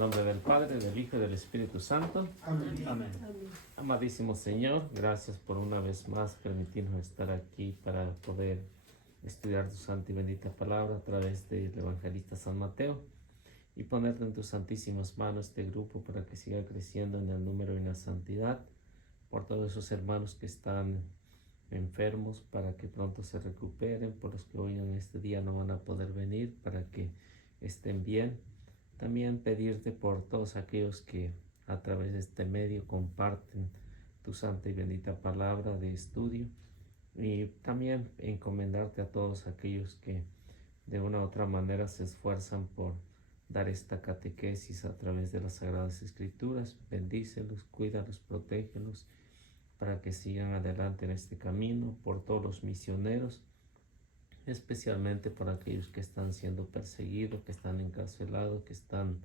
nombre del Padre, del Hijo y del Espíritu Santo. Amén. Amén. Amadísimo Señor, gracias por una vez más permitirnos estar aquí para poder estudiar tu santa y bendita palabra a través del evangelista San Mateo y ponerte en tus santísimas manos este grupo para que siga creciendo en el número y en la santidad, por todos esos hermanos que están enfermos para que pronto se recuperen, por los que hoy en este día no van a poder venir para que estén bien. También pedirte por todos aquellos que a través de este medio comparten tu santa y bendita palabra de estudio, y también encomendarte a todos aquellos que de una u otra manera se esfuerzan por dar esta catequesis a través de las Sagradas Escrituras. Bendícelos, cuídalos, protégelos para que sigan adelante en este camino, por todos los misioneros, especialmente por aquellos que están siendo perseguidos, que están encarcelados, que están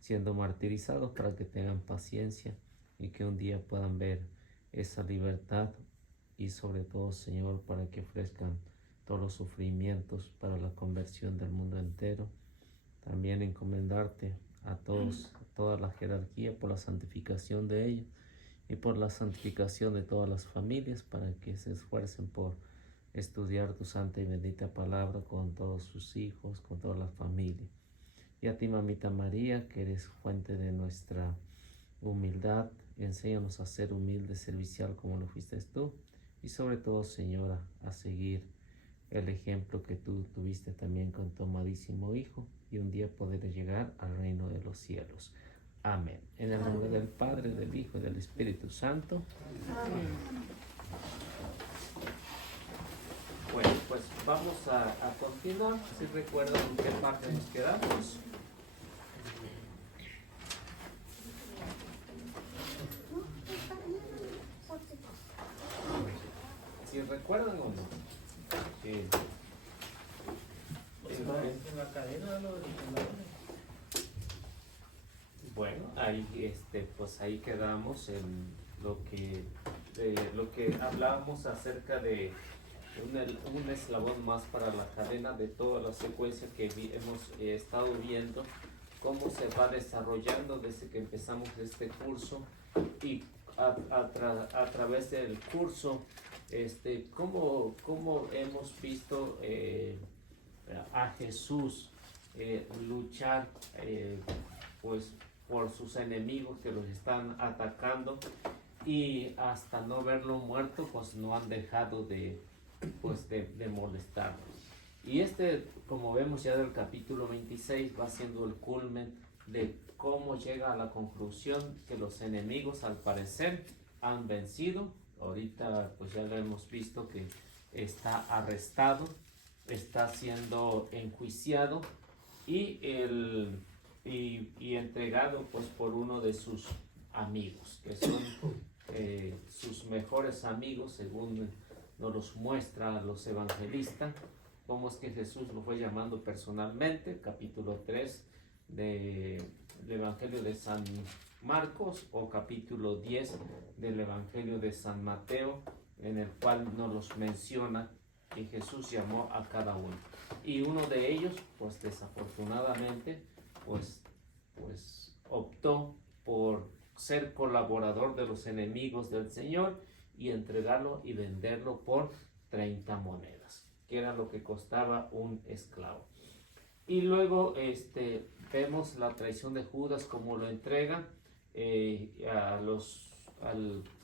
siendo martirizados, para que tengan paciencia y que un día puedan ver esa libertad, y sobre todo, Señor, para que ofrezcan todos los sufrimientos para la conversión del mundo entero. También encomendarte a todos, a toda la jerarquía, por la santificación de ellos y por la santificación de todas las familias, para que se esfuercen por estudiar tu santa y bendita palabra con todos sus hijos, con toda la familia. Y a ti, mamita María, que eres fuente de nuestra humildad, enséñanos a ser humilde, servicial como lo fuiste tú, y sobre todo, Señora, a seguir el ejemplo que tú tuviste también con tu amadísimo Hijo, y un día poder llegar al reino de los cielos. Amén. En el nombre del Padre, del Hijo y del Espíritu Santo. Amén. Bueno, pues vamos a continuar. Si recuerdan en qué parte nos quedamos. Si recuerdan o no. En la cadena de los originales. Bueno, ahí pues ahí quedamos en lo que hablábamos acerca de un eslabón más para la cadena de toda la secuencia que hemos estado viendo, cómo se va desarrollando desde que empezamos este curso, y a través del curso cómo hemos visto a Jesús luchar pues por sus enemigos que los están atacando, y hasta no verlo muerto pues no han dejado de molestarlo. Y como vemos ya del capítulo 26, va siendo el culmen de cómo llega a la conclusión que los enemigos al parecer han vencido. Ahorita pues ya lo hemos visto que está arrestado, está siendo enjuiciado y entregado pues por uno de sus amigos, que son sus mejores amigos, según nos los muestra los evangelistas, cómo es que Jesús lo fue llamando personalmente. Capítulo 3 del Evangelio de San Marcos, o capítulo 10 del Evangelio de San Mateo, en el cual nos los menciona que Jesús llamó a cada uno. Y uno de ellos, pues desafortunadamente, pues optó por ser colaborador de los enemigos del Señor y entregarlo y venderlo por 30 monedas, que era lo que costaba un esclavo. Y luego vemos la traición de Judas, como lo entrega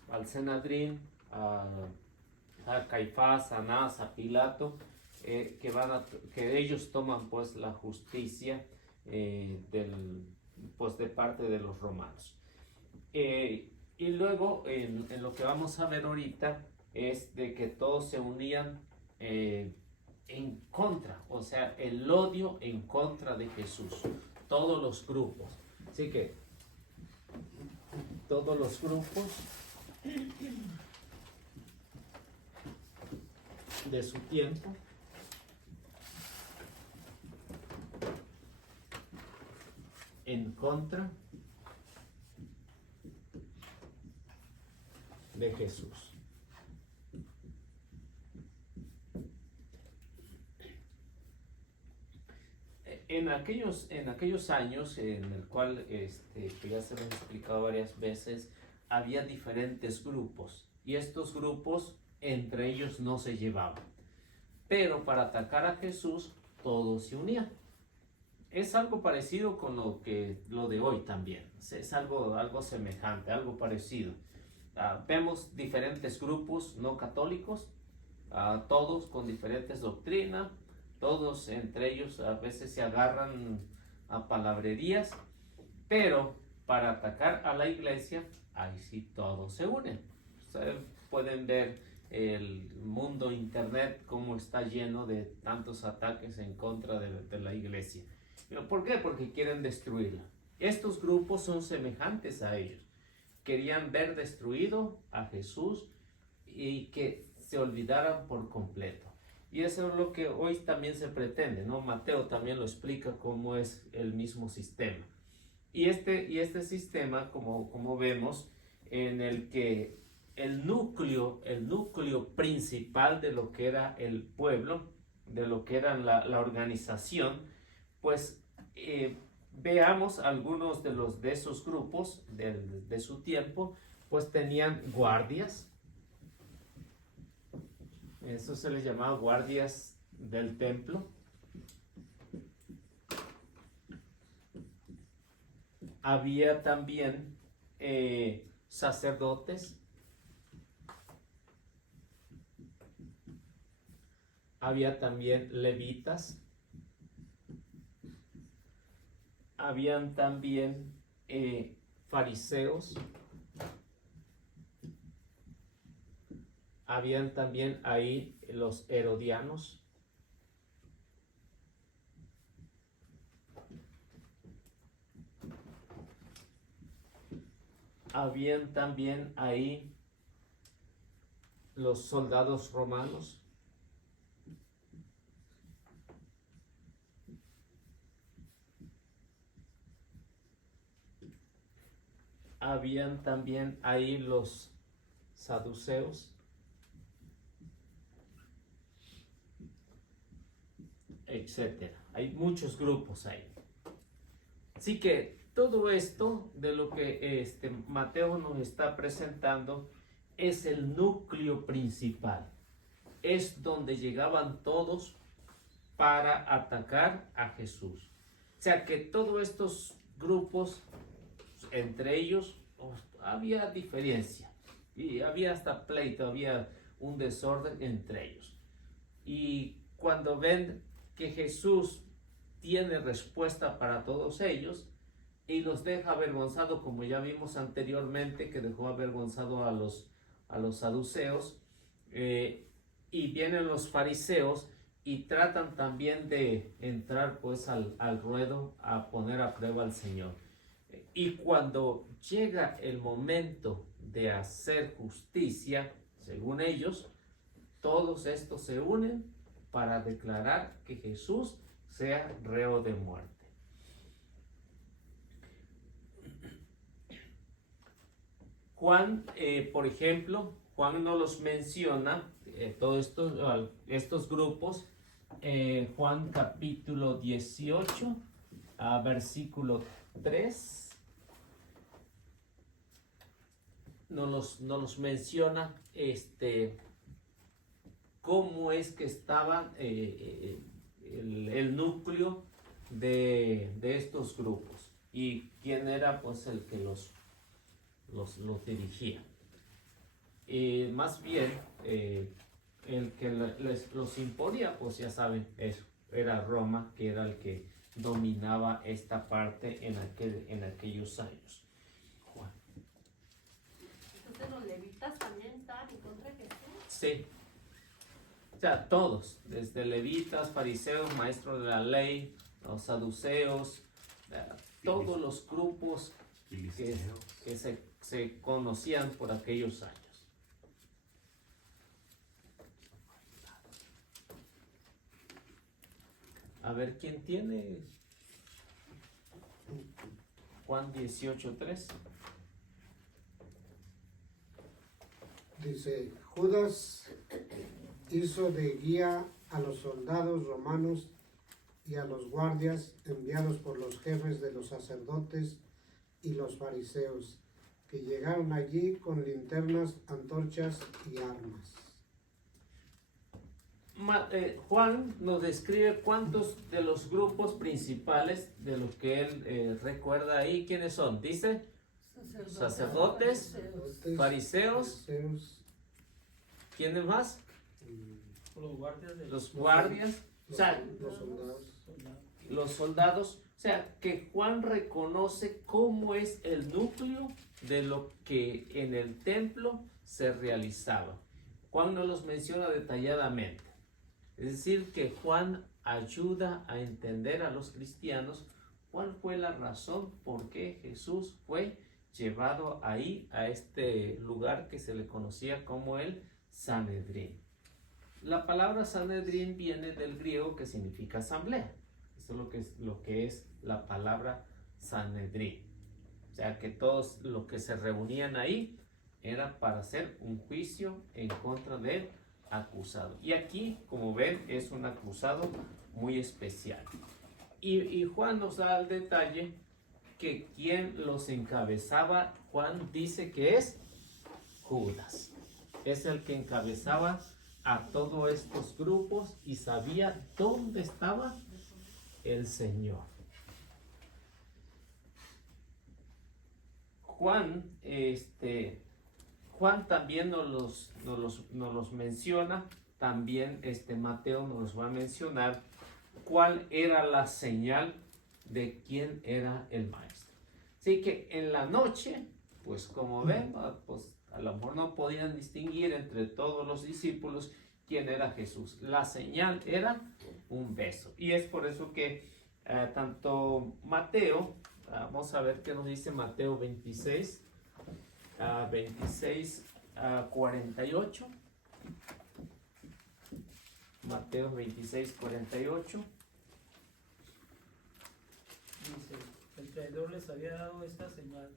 al Sanedrín, a Caifás, a Anás, a Pilato, que ellos toman pues la justicia de parte de los romanos. Y luego en lo que vamos a ver ahorita es de que todos se unían en contra, o sea, el odio en contra de Jesús, todos los grupos. Así que todos los grupos de su tiempo en contra de Jesús. En en aquellos años, en el cual, que ya se lo he explicado varias veces, había diferentes grupos y estos grupos entre ellos no se llevaban. Pero para atacar a Jesús, todos se unían. Es algo parecido con lo de hoy también. Es algo semejante, algo parecido. Vemos diferentes grupos no católicos, todos con diferentes doctrinas, todos entre ellos a veces se agarran a palabrerías, pero para atacar a la iglesia, ahí sí todos se unen. Ustedes pueden ver el mundo internet cómo está lleno de tantos ataques en contra de la iglesia. ¿Pero por qué? Porque quieren destruirla. Estos grupos son semejantes a ellos. Querían ver destruido a Jesús y que se olvidaran por completo. Y eso es lo que hoy también se pretende, ¿no? Mateo también lo explica cómo es el mismo sistema. Y este sistema, como vemos, en el que el núcleo principal de lo que era el pueblo, de lo que era la organización, pues veamos algunos de esos grupos de su tiempo, pues tenían guardias. Eso se les llamaba guardias del templo. Había también sacerdotes. Había también levitas. Habían también fariseos. Habían también ahí los herodianos. Habían también ahí los soldados romanos. Habían también ahí los saduceos. Etcétera. Hay muchos grupos ahí. Así que todo esto de lo que Mateo nos está presentando es el núcleo principal. Es donde llegaban todos para atacar a Jesús. O sea que todos estos grupos, entre ellos, había diferencia. Y había hasta pleito, había un desorden entre ellos. Y cuando ven que Jesús tiene respuesta para todos ellos y los deja avergonzados, como ya vimos anteriormente que dejó avergonzado a los saduceos, y vienen los fariseos y tratan también de entrar pues al ruedo a poner a prueba al Señor. Y cuando llega el momento de hacer justicia, según ellos, todos estos se unen para declarar que Jesús sea reo de muerte. Juan, por ejemplo, Juan no los menciona, todos estos grupos, Juan capítulo 18, versículo 3, no los menciona, cómo es que estaba el núcleo de estos grupos y quién era pues el que los dirigía. Más bien el que los imponía, pues ya saben, eso era Roma, que era el que dominaba esta parte en aquellos años. Juan. Entonces los levitas también estaban en contra de Jesús. Sí. O sea, todos, desde levitas, fariseos, maestros de la ley, los saduceos, todos los grupos que se conocían por aquellos años. A ver, ¿quién tiene Juan 18:3? Dice, Judas hizo de guía a los soldados romanos y a los guardias enviados por los jefes de los sacerdotes y los fariseos, que llegaron allí con linternas, antorchas y armas. Juan nos describe cuántos de los grupos principales de lo que él recuerda ahí, ¿quiénes son? Dice, sacerdotes, fariseos, ¿quiénes más? Los guardias de Los guardias, o sea, los soldados. los soldados, o sea, que Juan reconoce cómo es el núcleo de lo que en el templo se realizaba. Juan no los menciona detalladamente. Es decir, que Juan ayuda a entender a los cristianos cuál fue la razón por qué Jesús fue llevado ahí, a este lugar que se le conocía como el Sanedrín. La palabra Sanedrín viene del griego que significa asamblea. Eso es lo que es la palabra Sanedrín. O sea, que todos los que se reunían ahí era para hacer un juicio en contra del acusado. Y aquí, como ven, es un acusado muy especial. Y Juan nos da el detalle que quien los encabezaba, Juan dice que es Judas. Es el que encabezaba a todos estos grupos y sabía dónde estaba el Señor. Juan también nos los menciona, también Mateo nos va a mencionar cuál era la señal de quién era el maestro. Así que en la noche, pues como ven, pues a lo mejor no podían distinguir entre todos los discípulos quién era Jesús. La señal era un beso. Y es por eso que tanto Mateo, vamos a ver qué nos dice Mateo 26, 48. Mateo 26, 48. Dice, el traidor les había dado esta señal: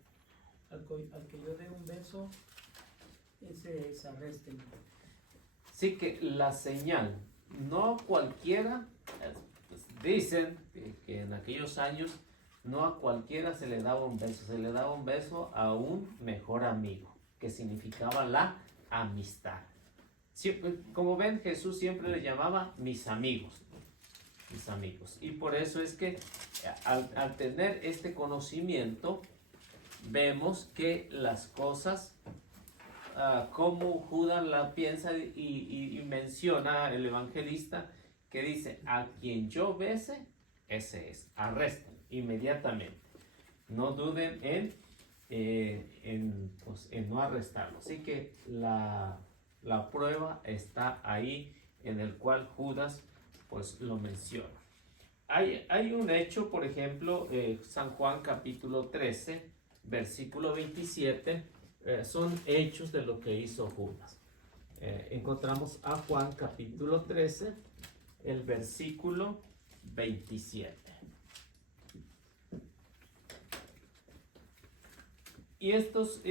al que yo dé un beso, ese es, arresten. Sí, que la señal, no cualquiera, pues dicen que en aquellos años no a cualquiera se le daba un beso, se le daba un beso a un mejor amigo, que significaba la amistad. Siempre, como ven, Jesús siempre le llamaba mis amigos. Mis amigos. Y por eso es que al tener este conocimiento, vemos que las cosas, como Judas la piensa y menciona el evangelista, que dice, a quien yo bese, ese es, arresten inmediatamente. No duden en no arrestarlo. Así que la prueba está ahí, en el cual Judas pues lo menciona. Hay un hecho, por ejemplo, San Juan capítulo 13, versículo 27, son hechos de lo que hizo Judas. Encontramos a Juan capítulo 13, el versículo 27. Y estos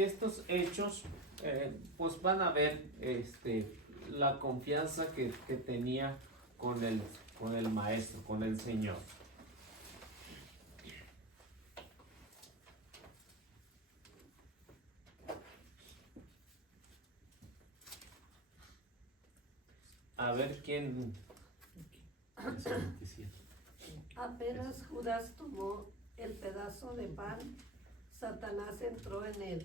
hechos, pues van a ver la confianza que tenía con el maestro, con el Señor. A ver quién. Apenas Judas tomó el pedazo de pan, Satanás entró en él.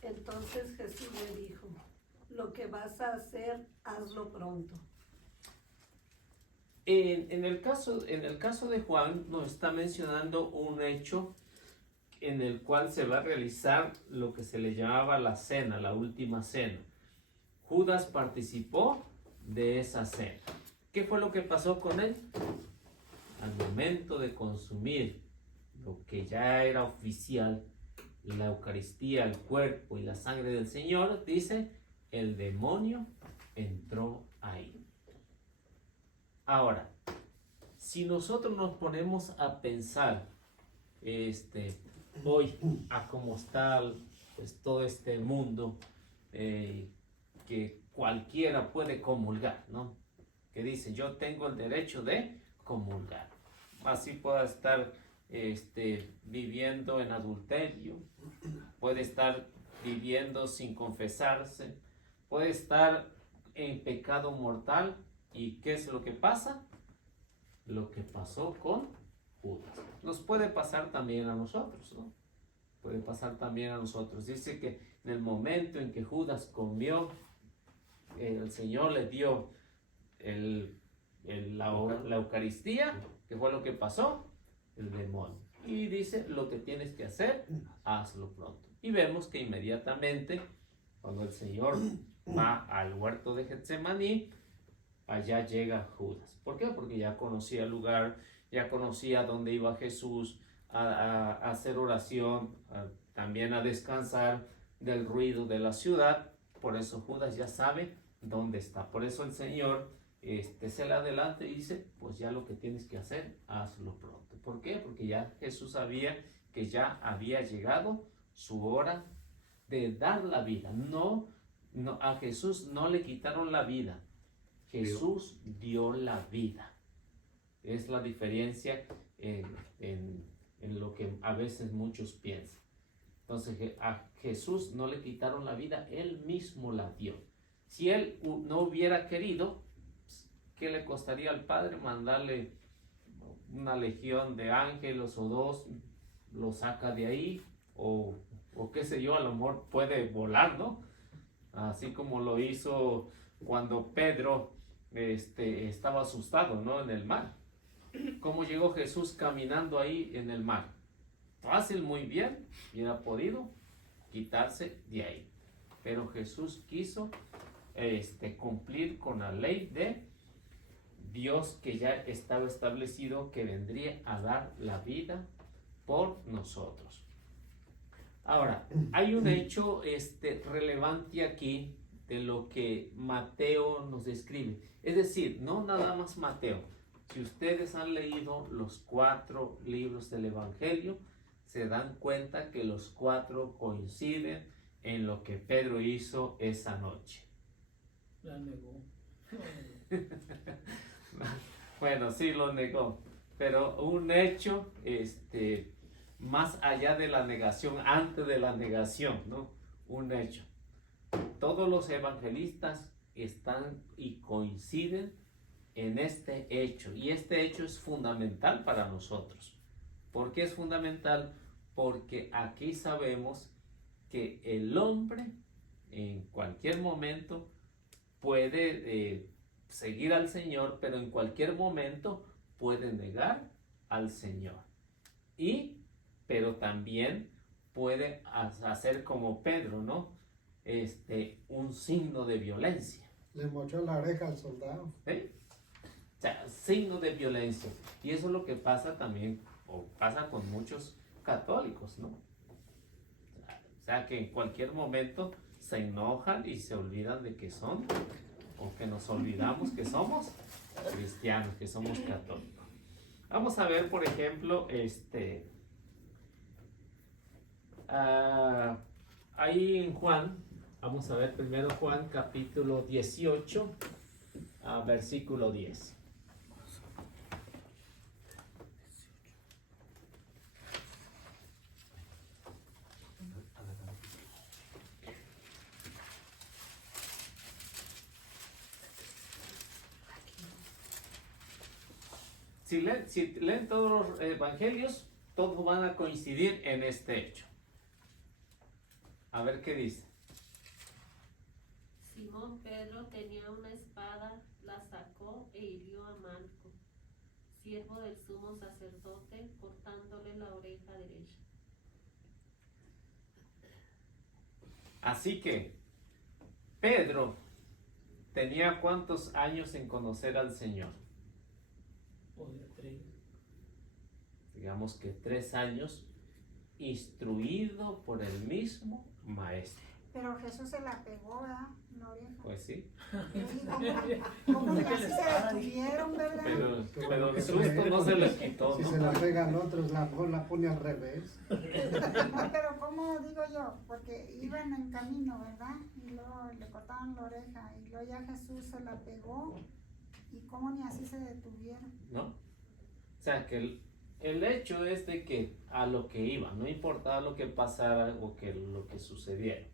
Entonces Jesús le dijo, lo que vas a hacer, hazlo pronto. En el caso de Juan nos está mencionando un hecho en el cual se va a realizar lo que se le llamaba la cena, la última cena. Judas participó de esa cena. ¿Qué fue lo que pasó con él? Al momento de consumir lo que ya era oficial, la Eucaristía, el cuerpo y la sangre del Señor, dice, el demonio entró ahí. Ahora, si nosotros nos ponemos a pensar hoy a cómo está pues, todo este mundo, que cualquiera puede comulgar, ¿no? Que dice, yo tengo el derecho de comulgar. así pueda estar viviendo en adulterio, puede estar viviendo sin confesarse, puede estar en pecado mortal. ¿Y qué es lo que pasa? Lo que pasó con Judas. Nos puede pasar también a nosotros, ¿no? Puede pasar también a nosotros. Dice que en el momento en que Judas comió, el Señor le dio la Eucaristía. ¿Qué fue lo que pasó? El demonio. Y dice, lo que tienes que hacer, hazlo pronto. Y vemos que inmediatamente, cuando el Señor va al huerto de Getsemaní, allá llega Judas. ¿Por qué? Porque ya conocía el lugar, ya conocía dónde iba Jesús a hacer oración, también a descansar del ruido de la ciudad. Por eso Judas ya sabe dónde está. Por eso el Señor se le adelanta y dice, pues ya lo que tienes que hacer, hazlo pronto. ¿Por qué? Porque ya Jesús sabía que ya había llegado su hora de dar la vida. No, a Jesús no le quitaron la vida. Jesús dio la vida. Es la diferencia en lo que a veces muchos piensan. Entonces a Jesús no le quitaron la vida, Él mismo la dio. Si Él no hubiera querido, ¿qué le costaría al Padre mandarle una legión de ángeles o dos? Lo saca de ahí, o qué sé yo, a lo mejor puede volar, ¿no? Así como lo hizo cuando Pedro estaba asustado, ¿no? En el mar. ¿Cómo llegó Jesús caminando ahí en el mar? Fácil, muy bien, hubiera podido quitarse de ahí. Pero Jesús quiso cumplir con la ley de Dios, que ya estaba establecido que vendría a dar la vida por nosotros. Ahora, hay un hecho relevante aquí de lo que Mateo nos describe. Es decir, no nada más Mateo. Si ustedes han leído los 4 libros del Evangelio, se dan cuenta que los 4 coinciden en lo que Pedro hizo esa noche. La negó. Bueno, sí lo negó, pero un hecho más allá de la negación, antes de la negación, ¿no? Un hecho. Todos los evangelistas están y coinciden en este hecho, y este hecho es fundamental para nosotros. ¿Por qué es fundamental? Porque aquí sabemos que el hombre en cualquier momento puede seguir al Señor, pero en cualquier momento puede negar al Señor. Pero también puede hacer como Pedro, ¿no? Un signo de violencia. Le mochó la oreja al soldado. ¿Sí? O sea, signo de violencia. Y eso es lo que pasa también, o pasa con muchos católicos, ¿no? O sea, que en cualquier momento se enojan y se olvidan de que son, o que nos olvidamos que somos cristianos, que somos católicos. Vamos a ver, por ejemplo, ahí en Juan, vamos a ver primero Juan capítulo 18, versículo 10. Si leen todos los evangelios, todos van a coincidir en este hecho. A ver qué dice. Simón Pedro tenía una espada, la sacó e hirió a Malco, siervo del sumo sacerdote, cortándole la oreja derecha. Así que Pedro tenía ¿cuántos años en conocer al Señor? O de 3. Digamos que 3 años, instruido por el mismo maestro. Pero Jesús se la pegó, ¿verdad? La oreja. Pues sí. ¿Cómo que así se detuvieron, verdad? Pero el susto no se les quitó, Si ¿no? se la pega al otro, la pone al revés. No, pero ¿cómo digo yo? Porque iban en camino, ¿verdad? Y luego le cortaban la oreja y luego ya Jesús se la pegó y cómo ni así se detuvieron. ¿No? sea, que el hecho es de que a lo que iba, no importaba lo que pasara o que lo que sucediera.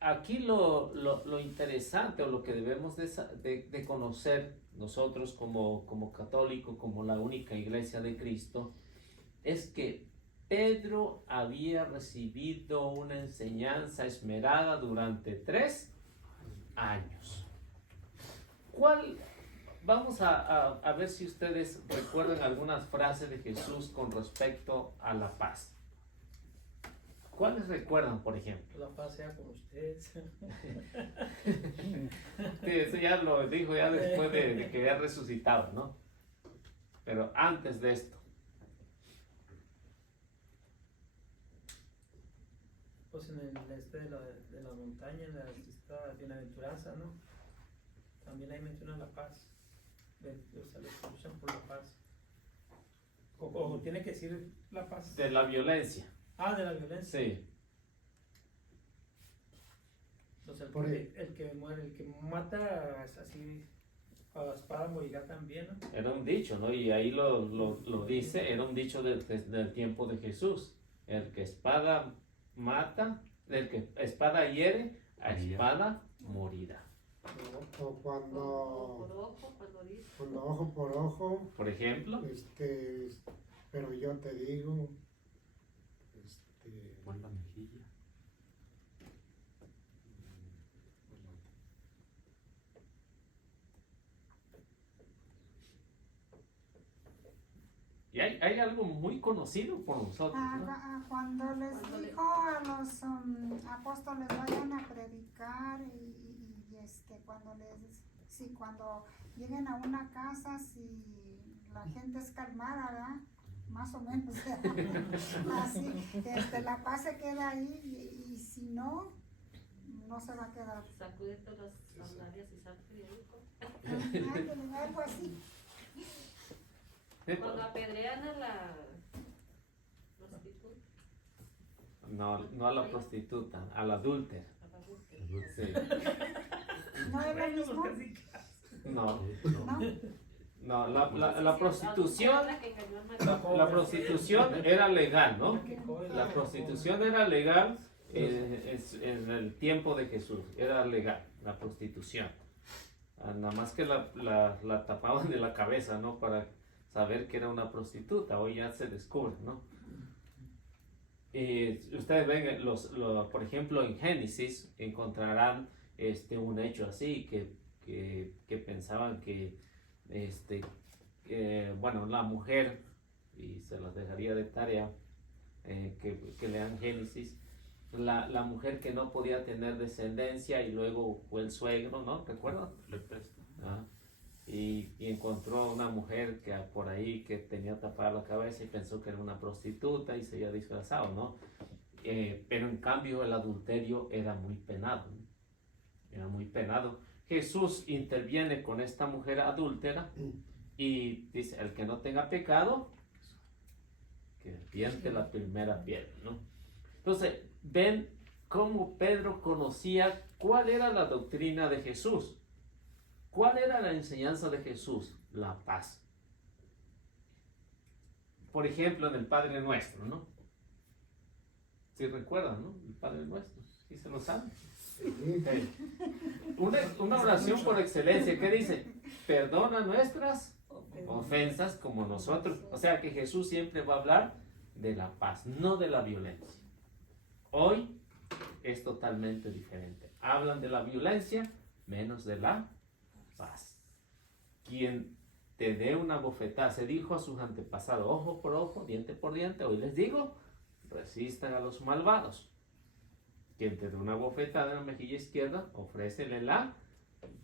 Aquí lo interesante o lo que debemos de conocer nosotros como católicos, como la única iglesia de Cristo, es que Pedro había recibido una enseñanza esmerada durante 3 años. Vamos a ver si ustedes recuerdan algunas frases de Jesús con respecto a la paz. ¿Cuáles recuerdan, por ejemplo? La paz sea con ustedes. Sí, eso ya lo dijo ya después de que había resucitado, ¿no? Pero antes de esto. Pues en el de la montaña, en esta bienaventuranza, ¿no? También ahí menciona la paz. O sea, les luchan por la paz. O tiene que decir la paz. De la violencia. De la violencia. Sí. Entonces Por el que muere, el que mata es así, a la espada morirá también, ¿no? Era un dicho, ¿no? Y ahí lo dice, era un dicho del tiempo de Jesús. El que espada mata, el que espada hiere, a espada morirá. O cuando Por ojo, ojo por ojo, Por ejemplo, pero yo te digo, Pon la mejilla. y hay algo muy conocido por nosotros, ¿no? Cuando les dijo a los apóstoles vayan a predicar cuando lleguen a una casa, si la gente es calmada, ¿verdad? Más o menos, así, la paz se queda ahí y si no, no se va a quedar. sacúdete las sandalias y sal periódico. Algo así. Cuando apedrean a la prostituta, No a la prostituta, a la adúltera. a la búsqueda. Sí. No es lo mismo, No, ¿no? no, la prostitución, La que engañó al marido. la prostitución era legal, ¿no? La prostitución era legal en el tiempo de Jesús, era legal la prostitución. Nada más que la tapaban de la cabeza, ¿no? Para saber que era una prostituta, hoy ya se descubre, ¿no? Ustedes ven, por ejemplo, en Génesis encontrarán un hecho así, que pensaban que bueno, la mujer, y se las dejaría de tarea, que lean Génesis, la mujer que no podía tener descendencia y luego fue el suegro, ¿no? ¿Recuerdan? Le presta. Y encontró una mujer que por ahí que tenía tapada la cabeza y pensó que era una prostituta y se había disfrazado, ¿no? Pero en cambio el adulterio era muy penado, ¿no? Era muy penado. Jesús interviene con esta mujer adúltera y dice, el que no tenga pecado, que aviente la primera piedra, ¿no? Entonces, ven cómo Pedro conocía cuál era la doctrina de Jesús. ¿Cuál era la enseñanza de Jesús? La paz. Por ejemplo, en el Padre Nuestro, ¿no? Si recuerdan, ¿no? El Padre Nuestro, ¿sí se lo saben? Una oración por excelencia, ¿qué dice? Perdona nuestras ofensas como nosotros. O sea que Jesús siempre va a hablar de la paz, no de la violencia. Hoy es totalmente diferente. Hablan de la violencia menos de la paz. Quien te dé una bofetada, se dijo a sus antepasados, ojo por ojo, diente por diente. Hoy les digo, resistan a los malvados. Quien te dé una bofetada en la mejilla izquierda, ofrécele la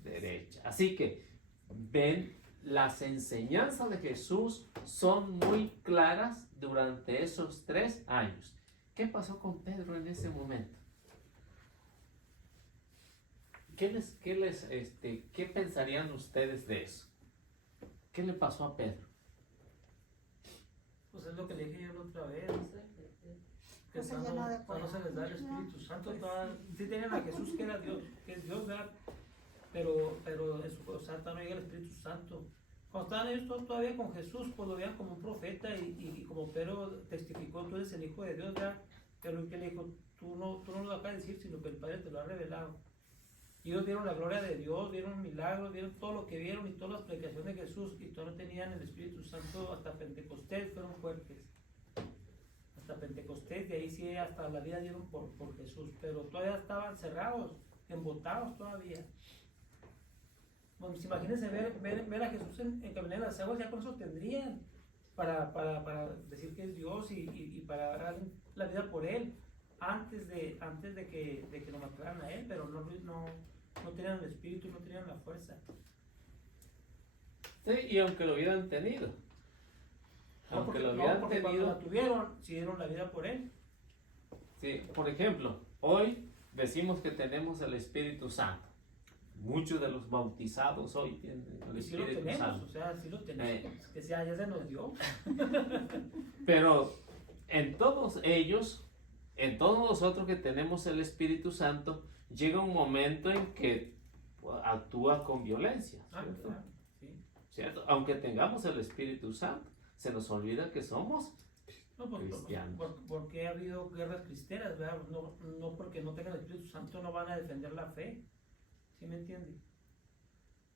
derecha. Así que, ven, las enseñanzas de Jesús son muy claras durante esos 3 años. ¿Qué pasó con Pedro en ese momento? ¿Qué pensarían ustedes de eso? ¿Qué le pasó a Pedro? Pues es lo que le dije yo la otra vez. Que Se llenó de no se les da el Espíritu Santo. Sí tenían a Jesús que es Dios, ¿verdad? Pero en su santa no llega el Espíritu Santo. Cuando estaban ellos todavía con Jesús, pues lo veían como un profeta y como Pedro testificó, tú eres el Hijo de Dios, ¿verdad? Pero el que le dijo, tú no lo acabas de decir, sino que el Padre te lo ha revelado. Y ellos vieron la gloria de Dios, vieron milagros, vieron todo lo que vieron y todas las predicaciones de Jesús, y todavía no tenían el Espíritu Santo hasta Pentecostés, fueron fuertes. Hasta Pentecostés, de ahí sí hasta la vida dieron por Jesús, pero todavía estaban cerrados, embotados todavía. Bueno, pues imagínense ver a Jesús en caminar en las aguas, ya con eso tendrían para decir que es Dios y para dar la vida por Él, antes de que lo mataran a Él, pero no tenían el espíritu, no tenían la fuerza. Sí, y aunque lo hubieran tenido. Aunque lo hubieran porque cuando tenido. la tuvieron, sí dieron la vida por Él. Sí, por ejemplo, hoy decimos que tenemos el Espíritu Santo. Muchos de los bautizados hoy tienen el Y sí lo Espíritu tenemos, Santo. o sea, sí lo tenemos, que sea, ya se nos dio. Pero en todos ellos, en todos nosotros que tenemos el Espíritu Santo, llega un momento en que actúa con violencia, ¿cierto? Claro, sí. ¿Cierto? Aunque tengamos el Espíritu Santo, se nos olvida que somos No, pues, cristianos. porque ha habido guerras cristeras, ¿verdad? No porque no tengan el Espíritu Santo no van a defender la fe. ¿Sí me entiende?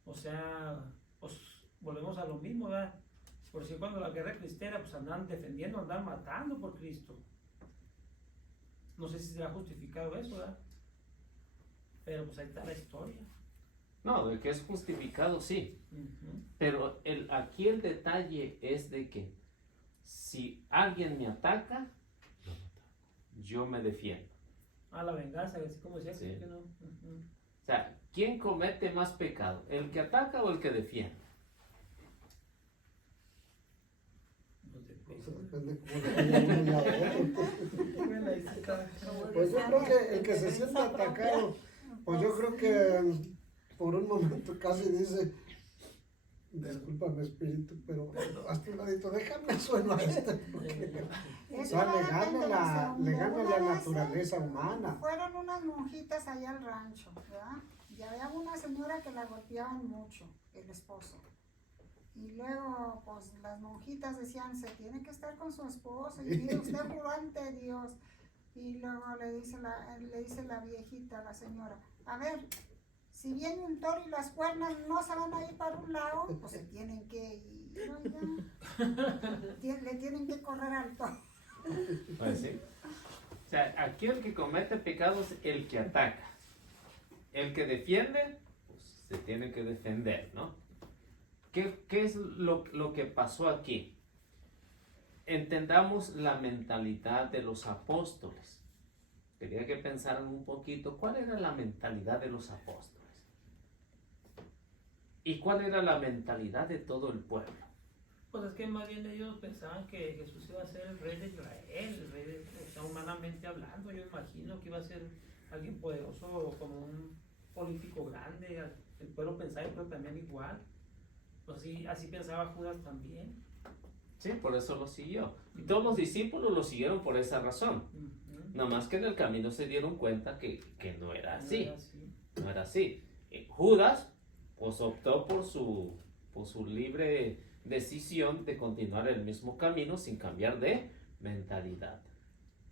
O sea, pues volvemos a lo mismo, ¿verdad? Por si cuando la guerra cristera, pues andan defendiendo, andan matando por Cristo. No sé si será justificado eso, ¿verdad? Pero pues ahí está la historia. No, de que es justificado, sí. Ujú. Pero aquí el detalle es de que si alguien me ataca, yo me defiendo. La venganza, así como decía, Sí. que no. Ujú. O sea, ¿quién comete más pecado? ¿El que ataca o el que defiende? Pues Pues depende. depende cómo le vaya uno y a otro. Bueno, ahí sí está. Pues yo creo que el que se siente atacado, pues yo creo que por un momento casi dice, discúlpame espíritu, pero hazte un ladito, déjame suelo a este, porque o Eso sea, va le a gana depender, la, o sea, le gana una la vez, naturaleza humana. Fueron unas monjitas allá al rancho, ¿verdad? Y había una señora que la golpeaban mucho, el esposo. Y luego, pues, las monjitas decían, se tiene que estar con su esposo, y mire, usted juró ante Dios. Y luego le dice la viejita, la señora, a ver, si viene un toro y las cuernas no se van a ir para un lado, pues se tienen que ir, oiga. Le tienen que correr al toro. Pues sí. O sea, aquí el que comete pecado es el que ataca. El que defiende, pues se tiene que defender, ¿no? ¿Qué es lo que pasó aquí? Entendamos la mentalidad de los apóstoles. Quería que pensaran un poquito cuál era la mentalidad de los apóstoles y cuál era la mentalidad de todo el pueblo. Pues es que más bien ellos pensaban que Jesús iba a ser el rey de Israel, o sea, humanamente hablando, yo imagino que iba a ser alguien poderoso, como un político grande. El pueblo pensaba, pero también igual. Pues así pensaba Judas también. Sí, por eso lo siguió. Y todos los discípulos lo siguieron por esa razón. Ujú. Nada más que en el camino se dieron cuenta que no era No así. era así. No era así. Judas, pues optó por su libre decisión de continuar el mismo camino sin cambiar de mentalidad.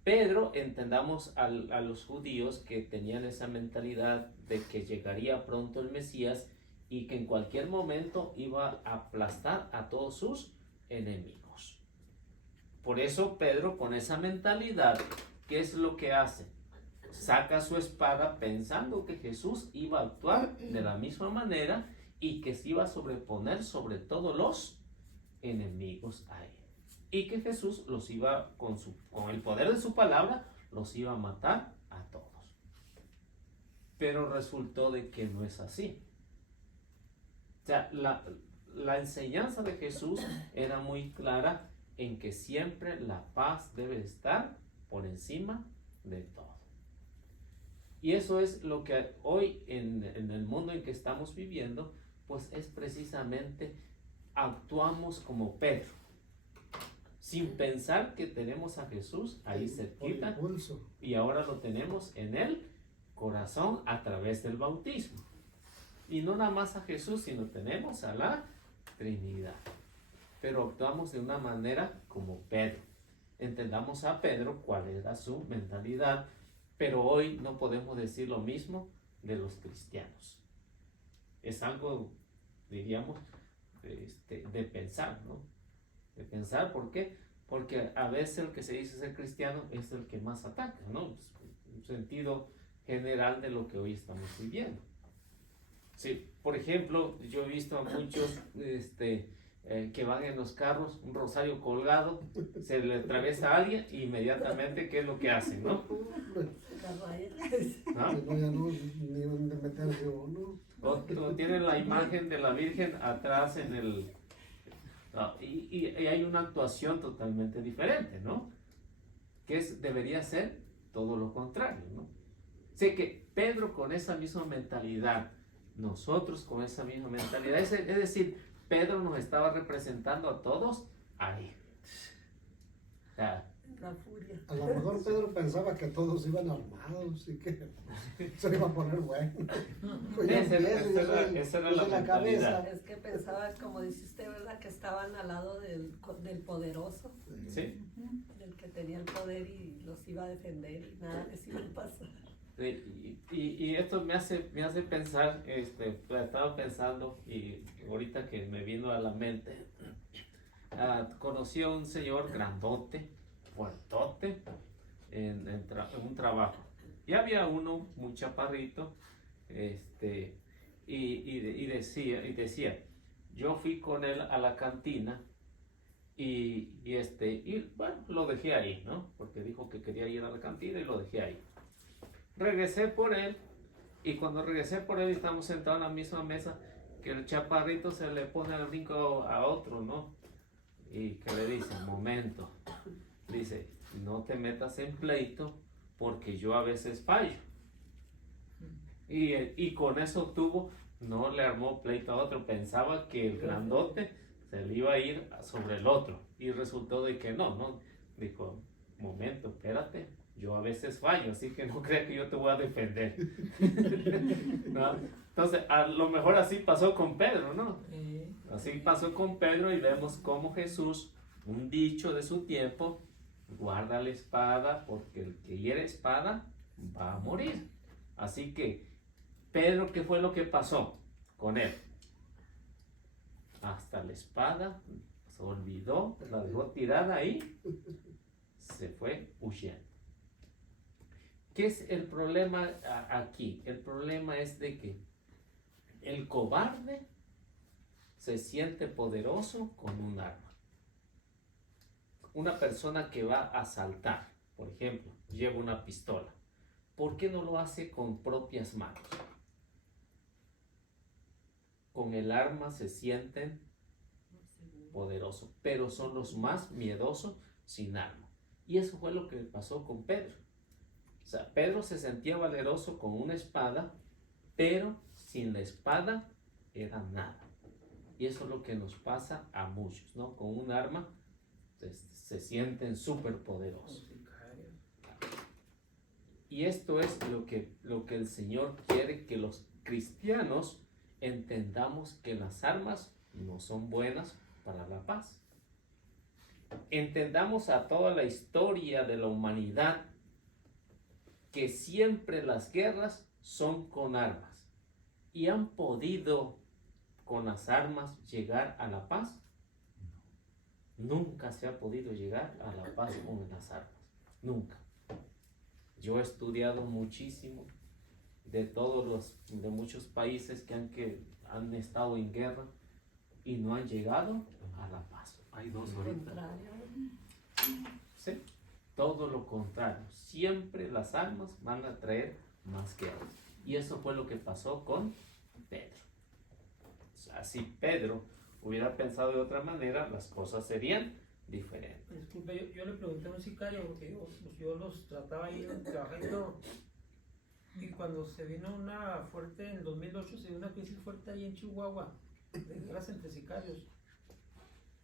Pedro, entendamos a los judíos que tenían esa mentalidad de que llegaría pronto el Mesías y que en cualquier momento iba a aplastar a todos sus enemigos. Por eso Pedro, con esa mentalidad, ¿qué es lo que hace? Saca su espada pensando que Jesús iba a actuar de la misma manera y que se iba a sobreponer sobre todos los enemigos a él. Y que Jesús los iba, con el poder de su palabra, los iba a matar a todos. Pero resultó de que no es así. O sea, la enseñanza de Jesús era muy clara en que siempre la paz debe estar por encima de todo. Y eso es lo que hoy en el mundo en que estamos viviendo, pues es precisamente actuamos como Pedro, sin pensar que tenemos a Jesús ahí Por cerquita impulso. y ahora lo tenemos en el corazón a través del bautismo. Y no nada más a Jesús, sino tenemos a la Trinidad. Pero actuamos de una manera como Pedro. Entendamos a Pedro cuál era su mentalidad, pero hoy no podemos decir lo mismo de los cristianos. Es algo, diríamos, de pensar, ¿no? De pensar, ¿por qué? Porque a veces el que se dice ser cristiano es el que más ataca, ¿no? Es un sentido general de lo que hoy estamos viviendo. Sí, por ejemplo, yo he visto a muchos que van en los carros, un rosario colgado, se le atraviesa a alguien e inmediatamente, ¿qué es lo que hacen, no? ¿No? No, ya no, ni donde meterse uno. O tienen la imagen de la Virgen atrás en el... y hay una actuación totalmente diferente, ¿no? Que debería ser todo lo contrario, ¿no? Sé que Pedro con esa misma mentalidad, nosotros con esa misma mentalidad, es decir, Pedro nos estaba representando a todos ahí. O sea, La furia. A lo mejor Pedro pensaba que todos iban armados y que se iba a poner bueno. Pues ya esa era la mentalidad. Es que pensaba, como dice usted, ¿verdad? Que estaban al lado del poderoso, Sí. del que tenía el poder y los iba a defender y nada les iba a pasar. Y esto me hace pensar, estaba pensando y ahorita que me vino a la mente, conocí a un señor grandote, fuertote, en un trabajo. Y había uno muy chaparrito, y decía, yo fui con él a la cantina y bueno, lo dejé ahí, ¿no? Porque dijo que quería ir a la cantina y lo dejé ahí. Regresé por él y cuando regresé por él estamos sentados en la misma mesa que el chaparrito se le pone el brinco a otro, ¿no? Y que le dice, momento, dice, no te metas en pleito porque yo a veces fallo. Y con eso no le armó pleito a otro, pensaba que el grandote se le iba a ir sobre el otro y resultó de que no, dijo, momento, espérate, yo a veces fallo, así que no creas que yo te voy a defender. ¿No? Entonces, a lo mejor así pasó con Pedro, ¿no? Así pasó con Pedro y vemos cómo Jesús, un dicho de su tiempo, guarda la espada porque el que hiere espada va a morir. Así que, Pedro, ¿qué fue lo que pasó con él? Hasta la espada se olvidó, la dejó tirada ahí, se fue huyendo. ¿Qué es el problema aquí? El problema es de que el cobarde se siente poderoso con un arma. Una persona que va a asaltar, por ejemplo, lleva una pistola. ¿Por qué no lo hace con propias manos? Con el arma se sienten poderosos, pero son los más miedosos sin arma. Y eso fue lo que pasó con Pedro. O sea, Pedro se sentía valeroso con una espada, pero sin la espada era nada. Y eso es lo que nos pasa a muchos, ¿no? Con un arma se sienten súper poderosos. Y esto es lo que el Señor quiere, que los cristianos entendamos que las armas no son buenas para la paz. Entendamos a toda la historia de la humanidad que siempre las guerras son con armas. ¿Y han podido con las armas llegar a la paz? Nunca se ha podido llegar a la paz con las armas. Nunca. Yo he estudiado muchísimo de de muchos países que han estado en guerra y no han llegado a la paz. Hay dos ahorita. Sí, todo lo contrario. Siempre las armas van a traer más guerra. Y eso fue lo que pasó con Pedro. O sea, si Pedro hubiera pensado de otra manera, las cosas serían diferentes. Disculpe, yo le pregunté a un sicario, porque yo los trataba ahí trabajando, y cuando se vino una fuerte, en 2008 se vino una crisis fuerte ahí en Chihuahua, de guerras entre sicarios.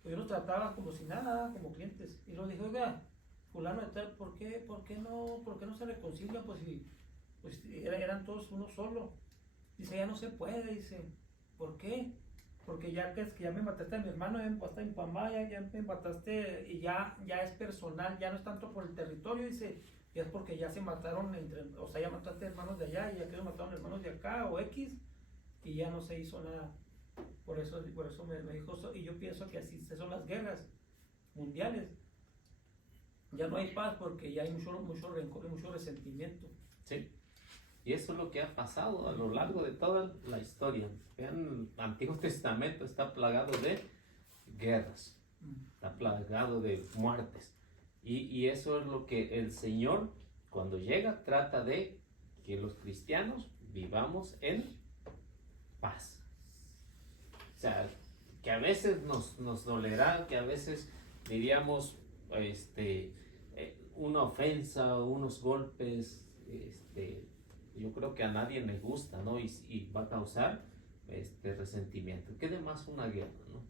Pues yo los trataba como si nada, como clientes, y luego dije, oiga, fulano de tal, ¿por qué no se reconcilian? Pues eran todos uno solo. Dice, ya no se puede, dice, ¿por qué? porque ya que es que ya me mataste a mi hermano, ya me mataste a mi mamá, ya me mataste, y ya es personal, ya no es tanto por el territorio, dice, ya es porque ya se mataron o sea, ya mataste hermanos de allá, y ya que mataron hermanos de acá, o X, y ya no se hizo nada. Por eso me dijo eso, y yo pienso que así son las guerras mundiales. Ya no hay paz porque ya hay mucho rencor y mucho resentimiento. Sí. Y eso es lo que ha pasado a lo largo de toda la historia. Vean, el Antiguo Testamento está plagado de guerras, está plagado de muertes. Y eso es lo que el Señor, cuando llega, trata de que los cristianos vivamos en paz. O sea, que a veces nos dolerá, que a veces diríamos una ofensa, unos golpes, yo creo que a nadie le gusta, ¿no? Y va a causar resentimiento. ¿Qué de más una guerra, no?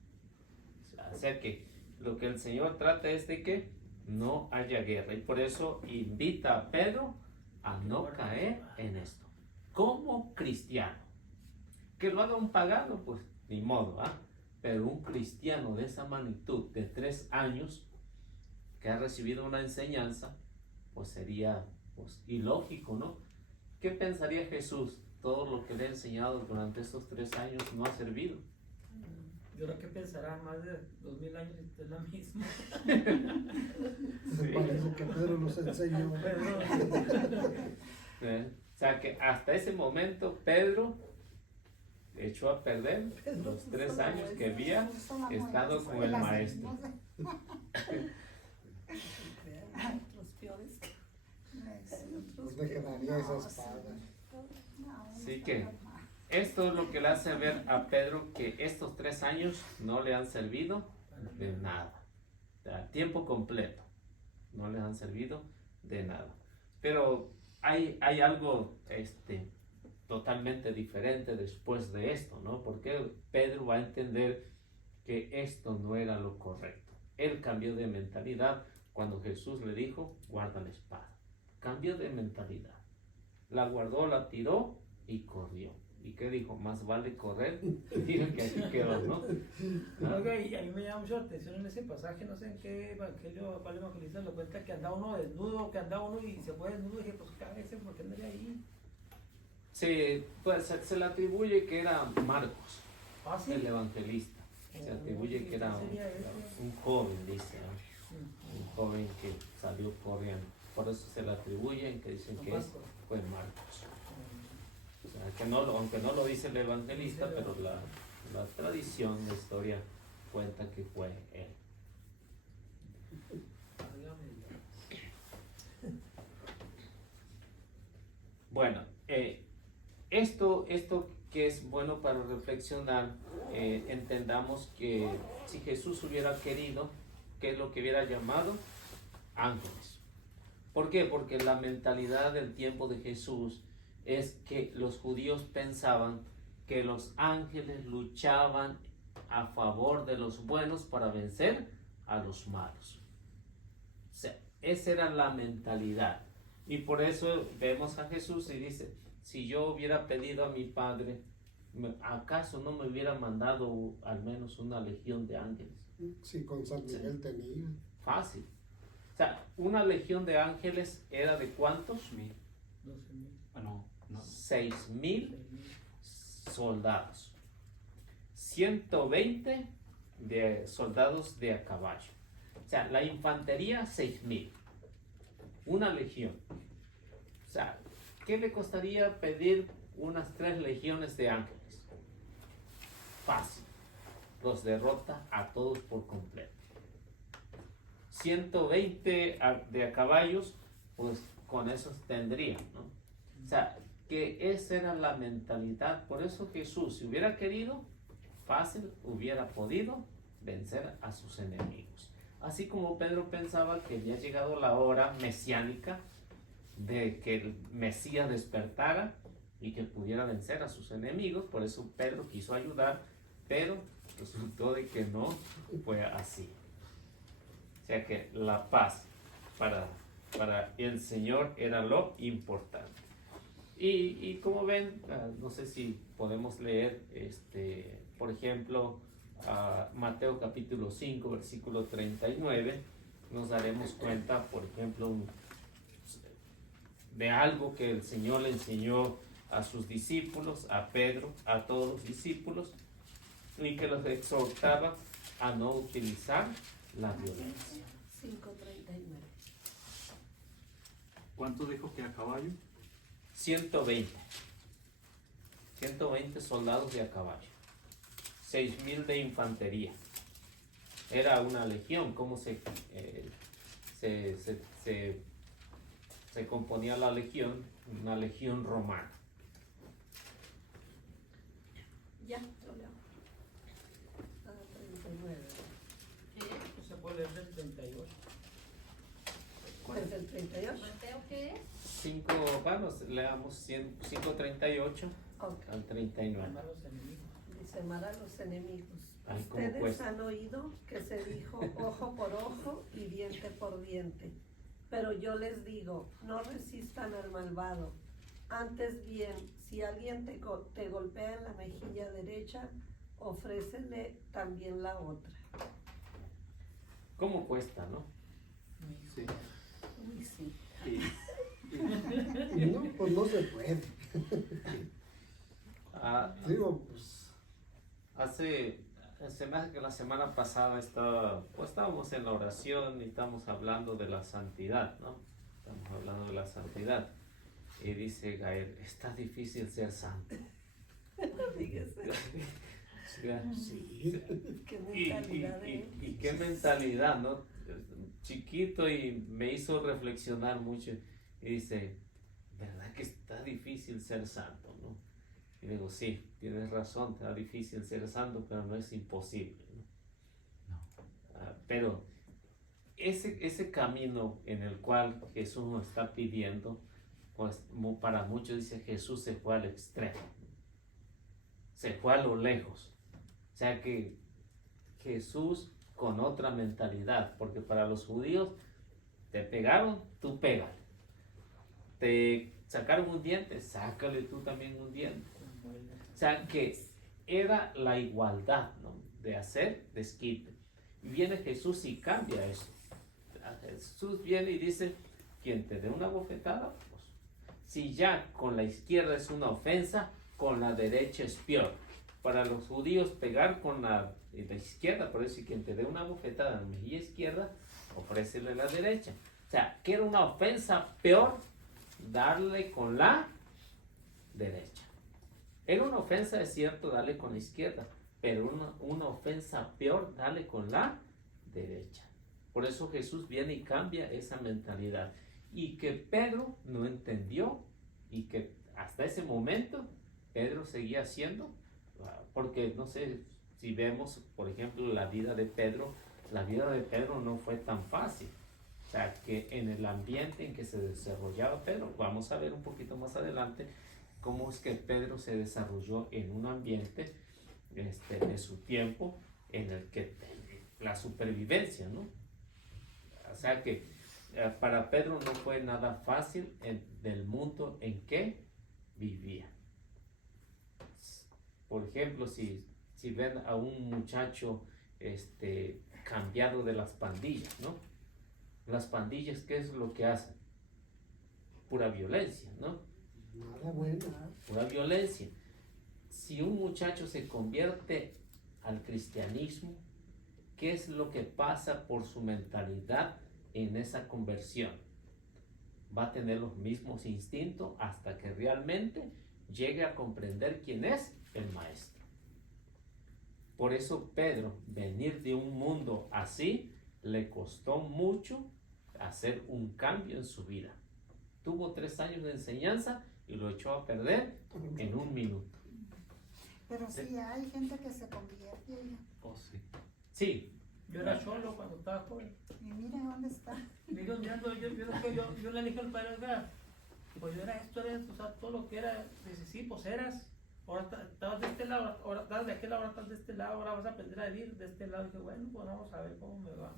O sea que lo que el Señor trata es de que no haya guerra, y por eso invita a Pedro a no caer en esto. Como cristiano, que lo haga un pagano, pues ni modo, ¿ah? Pero un cristiano de esa magnitud, de 3 años, que ha recibido una enseñanza, pues sería pues ilógico, ¿no? ¿Qué pensaría Jesús? Todo lo que le ha enseñado durante estos 3 años no ha servido. Yo creo que pensará más de 2000 años y es la misma. Me parece que Pedro nos enseñó. O sea que hasta ese momento Pedro echó a perder los 3 años que había estado con el maestro. Los peores. ¿Dónde quedaría esa espada? Así que esto es lo que le hace ver a Pedro que estos 3 años no le han servido de nada. A tiempo completo no le han servido de nada. Pero hay algo totalmente diferente después de esto, ¿no? Porque Pedro va a entender que esto no era lo correcto. Él cambió de mentalidad cuando Jesús le dijo, guarda la espada. Cambió de mentalidad. La guardó, la tiró y corrió. ¿Y qué dijo? Más vale correr, diga que aquí quedó, ¿no? Oiga, y a mí me llama mucho la atención en ese pasaje, no sé en qué evangelio, cuál evangelista lo cuenta, que andaba uno desnudo, que andaba uno y se fue desnudo, y dije, pues cállese, ¿por qué andaría ahí? Sí, pues se le atribuye que era Marcos, ¿Ah, sí? el evangelista. Se atribuye que era un joven, dice, ¿no? Un joven que salió corriendo. Por eso se le atribuyen, que dicen que fue Marcos. O sea, que no, aunque no lo dice el evangelista, pero la tradición, la historia cuenta que fue él. Bueno, esto que es bueno para reflexionar, entendamos que si Jesús hubiera querido, ¿qué es lo que hubiera llamado? Ángeles. ¿Por qué? Porque la mentalidad del tiempo de Jesús es que los judíos pensaban que los ángeles luchaban a favor de los buenos para vencer a los malos. O sea, esa era la mentalidad. Y por eso vemos a Jesús y dice, si yo hubiera pedido a mi Padre, ¿acaso no me hubiera mandado al menos una legión de ángeles? Sí, con San Miguel tenía. Fácil. O sea, una legión de ángeles era de ¿cuántos? 12,000. No. 6,000 soldados. 120 de soldados de a caballo. O sea, la infantería 6,000. Una legión. O sea, ¿qué le costaría pedir unas 3 legiones de ángeles? Fácil. Los derrota a todos por completo. 120 de a caballos, pues con esos tendrían, ¿no? O sea, que esa era la mentalidad. Por eso Jesús, si hubiera querido, fácil hubiera podido vencer a sus enemigos. Así como Pedro pensaba que había llegado la hora mesiánica de que el Mesías despertara y que pudiera vencer a sus enemigos, por eso Pedro quiso ayudar, pero resultó de que no fue así. O sea que la paz para el Señor era lo importante. Y como ven, no sé si podemos leer por ejemplo, Mateo capítulo 5, versículo 39, nos daremos cuenta, por ejemplo, de algo que el Señor le enseñó a sus discípulos, a Pedro, a todos los discípulos, y que los exhortaba a no utilizar la violencia. 5:39. ¿Cuánto dijo que a caballo? 120 soldados de a caballo, 6,000 de infantería. Era una legión. ¿Cómo se componía la legión? Una legión romana. Ya, yo leo. 39. ¿Qué? Se puede leer del 38. ¿Desde el 38? ¿Mateo qué es? 5, vamos, leamos 5:38 Ok. al 39. Amar a los enemigos. Dice, amar a los enemigos. Ay, ¿cómo Ustedes cuesta? han oído que se dijo ojo por ojo y diente por diente. Pero yo les digo, no resistan al malvado. Antes bien, si alguien te golpea en la mejilla derecha, ofrécele también la otra. ¿Cómo cuesta, no? Sí. Uy, sí. Y no, pues no se puede. Digo, pues, Se me hace que la semana pasada estábamos en la oración y estamos hablando de la santidad, ¿no? Estamos hablando de la santidad. Y dice Gael, está difícil ser santo. Fíjese, Sí. qué Y mentalidad qué mentalidad, ¿no? Chiquito, y me hizo reflexionar mucho. Y dice, ¿verdad que está difícil ser santo, no? Y digo, sí, tienes razón, está difícil ser santo, pero no es imposible, ¿no? Pero ese camino en el cual Jesús nos está pidiendo, pues para muchos dice Jesús se fue al extremo, se fue a lo lejos. O sea que Jesús con otra mentalidad, porque para los judíos te pegaron, tú pégale. Te sacaron un diente, sácale tú también un diente. O sea que era la igualdad, ¿no? De hacer desquite. Y viene Jesús y cambia eso. Jesús viene y dice, quien te dé una bofetada, pues, si ya con la izquierda es una ofensa, con la derecha es peor. Para los judíos pegar con la izquierda, por eso quien te dé una bofetada en la mejilla izquierda, ofrécele la derecha. O sea, que era una ofensa peor darle con la derecha. Era una ofensa, es cierto, darle con la izquierda, pero una ofensa peor, darle con la derecha. Por eso Jesús viene y cambia esa mentalidad. Y que Pedro no entendió, y que hasta ese momento Pedro seguía haciendo, porque no sé si vemos, por ejemplo, la vida de Pedro no fue tan fácil. O sea, que en el ambiente en que se desarrollaba Pedro, vamos a ver un poquito más adelante cómo es que Pedro se desarrolló en un ambiente de su tiempo en el que la supervivencia, ¿no? O sea que para Pedro no fue nada fácil del mundo en que vivía. Por ejemplo, si ven a un muchacho cambiado de las pandillas, ¿no? Las pandillas, ¿qué es lo que hacen? Pura violencia, ¿no? nada bueno. Pura violencia. Si un muchacho se convierte al cristianismo, ¿qué es lo que pasa por su mentalidad en esa conversión? Va a tener los mismos instintos hasta que realmente llegue a comprender quién es el maestro. Por eso Pedro, venir de un mundo así, le costó mucho hacer un cambio en su vida. Tuvo 3 años de enseñanza y lo echó a perder en 1 minuto. Pero sí hay gente que se convierte. Oh, sí. Sí, Yo era solo cuando estaba joven. Y mire dónde está. Digo, yo le dije al padre, oiga, pues yo era esto, o sea, todo lo que era, dice, sí, pues eras, ahora estabas de este lado, ahora estás de aquel lado, ahora estás de este lado, ahora vas a aprender a vivir de este lado. Y dije, bueno, pues vamos a ver cómo me va.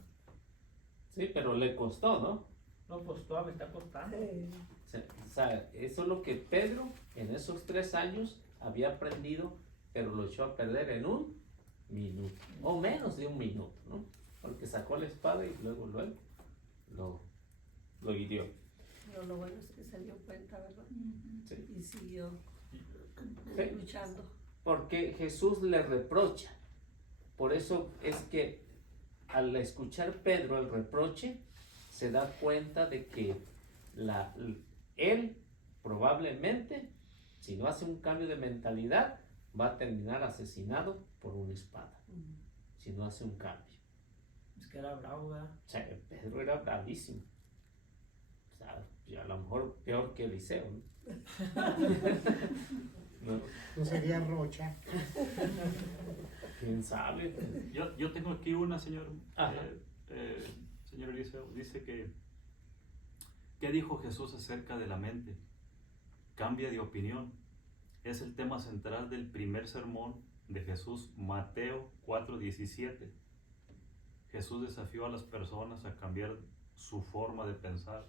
sí, pero le costó, ¿no? No, pues todavía me está costando. O sea, eso es lo que Pedro en esos 3 años había aprendido pero lo echó a perder en un minuto, o menos de un minuto, ¿no? Porque sacó la espada y luego lo hirió. Pero lo bueno es que se dio cuenta, ¿verdad? Sí. Y siguió Sí. luchando. Porque Jesús le reprocha. Por eso es que al escuchar Pedro el reproche, se da cuenta de que él probablemente, si no hace un cambio de mentalidad, va a terminar asesinado por una espada. Si no hace un cambio. Es que era bravo, ¿verdad? O sea, Pedro era bravísimo. O sea, y a lo mejor peor que Eliseo, ¿no? ¿No? No sería Rocha. ¿Quién sabe? Yo tengo aquí una, señor. Ajá. Señor Eliseo, dice que ¿qué dijo Jesús acerca de la mente? Cambia de opinión. Es el tema central del primer sermón de Jesús, Mateo 4:17. Jesús desafió a las personas a cambiar su forma de pensar,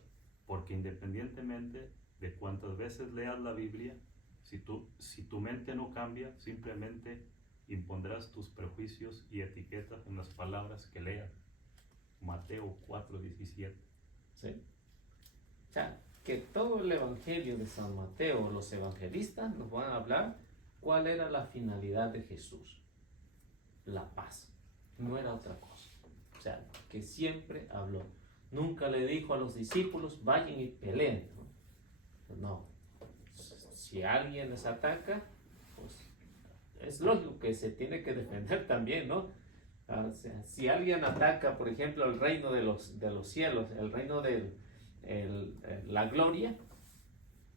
porque independientemente de cuántas veces leas la Biblia, si tu mente no cambia, simplemente impondrás tus prejuicios y etiquetas en las palabras que leas. Mateo 4:17. ¿Sí? O sea, que todo el evangelio de San Mateo, los evangelistas nos van a hablar cuál era la finalidad de Jesús. La paz. No era otra cosa. O sea, que siempre habló. Nunca le dijo a los discípulos, vayan y peleen. No. Si alguien les ataca, pues es lógico que se tiene que defender también, ¿no? O sea, si alguien ataca, por ejemplo, el reino de los cielos, el reino de la gloria,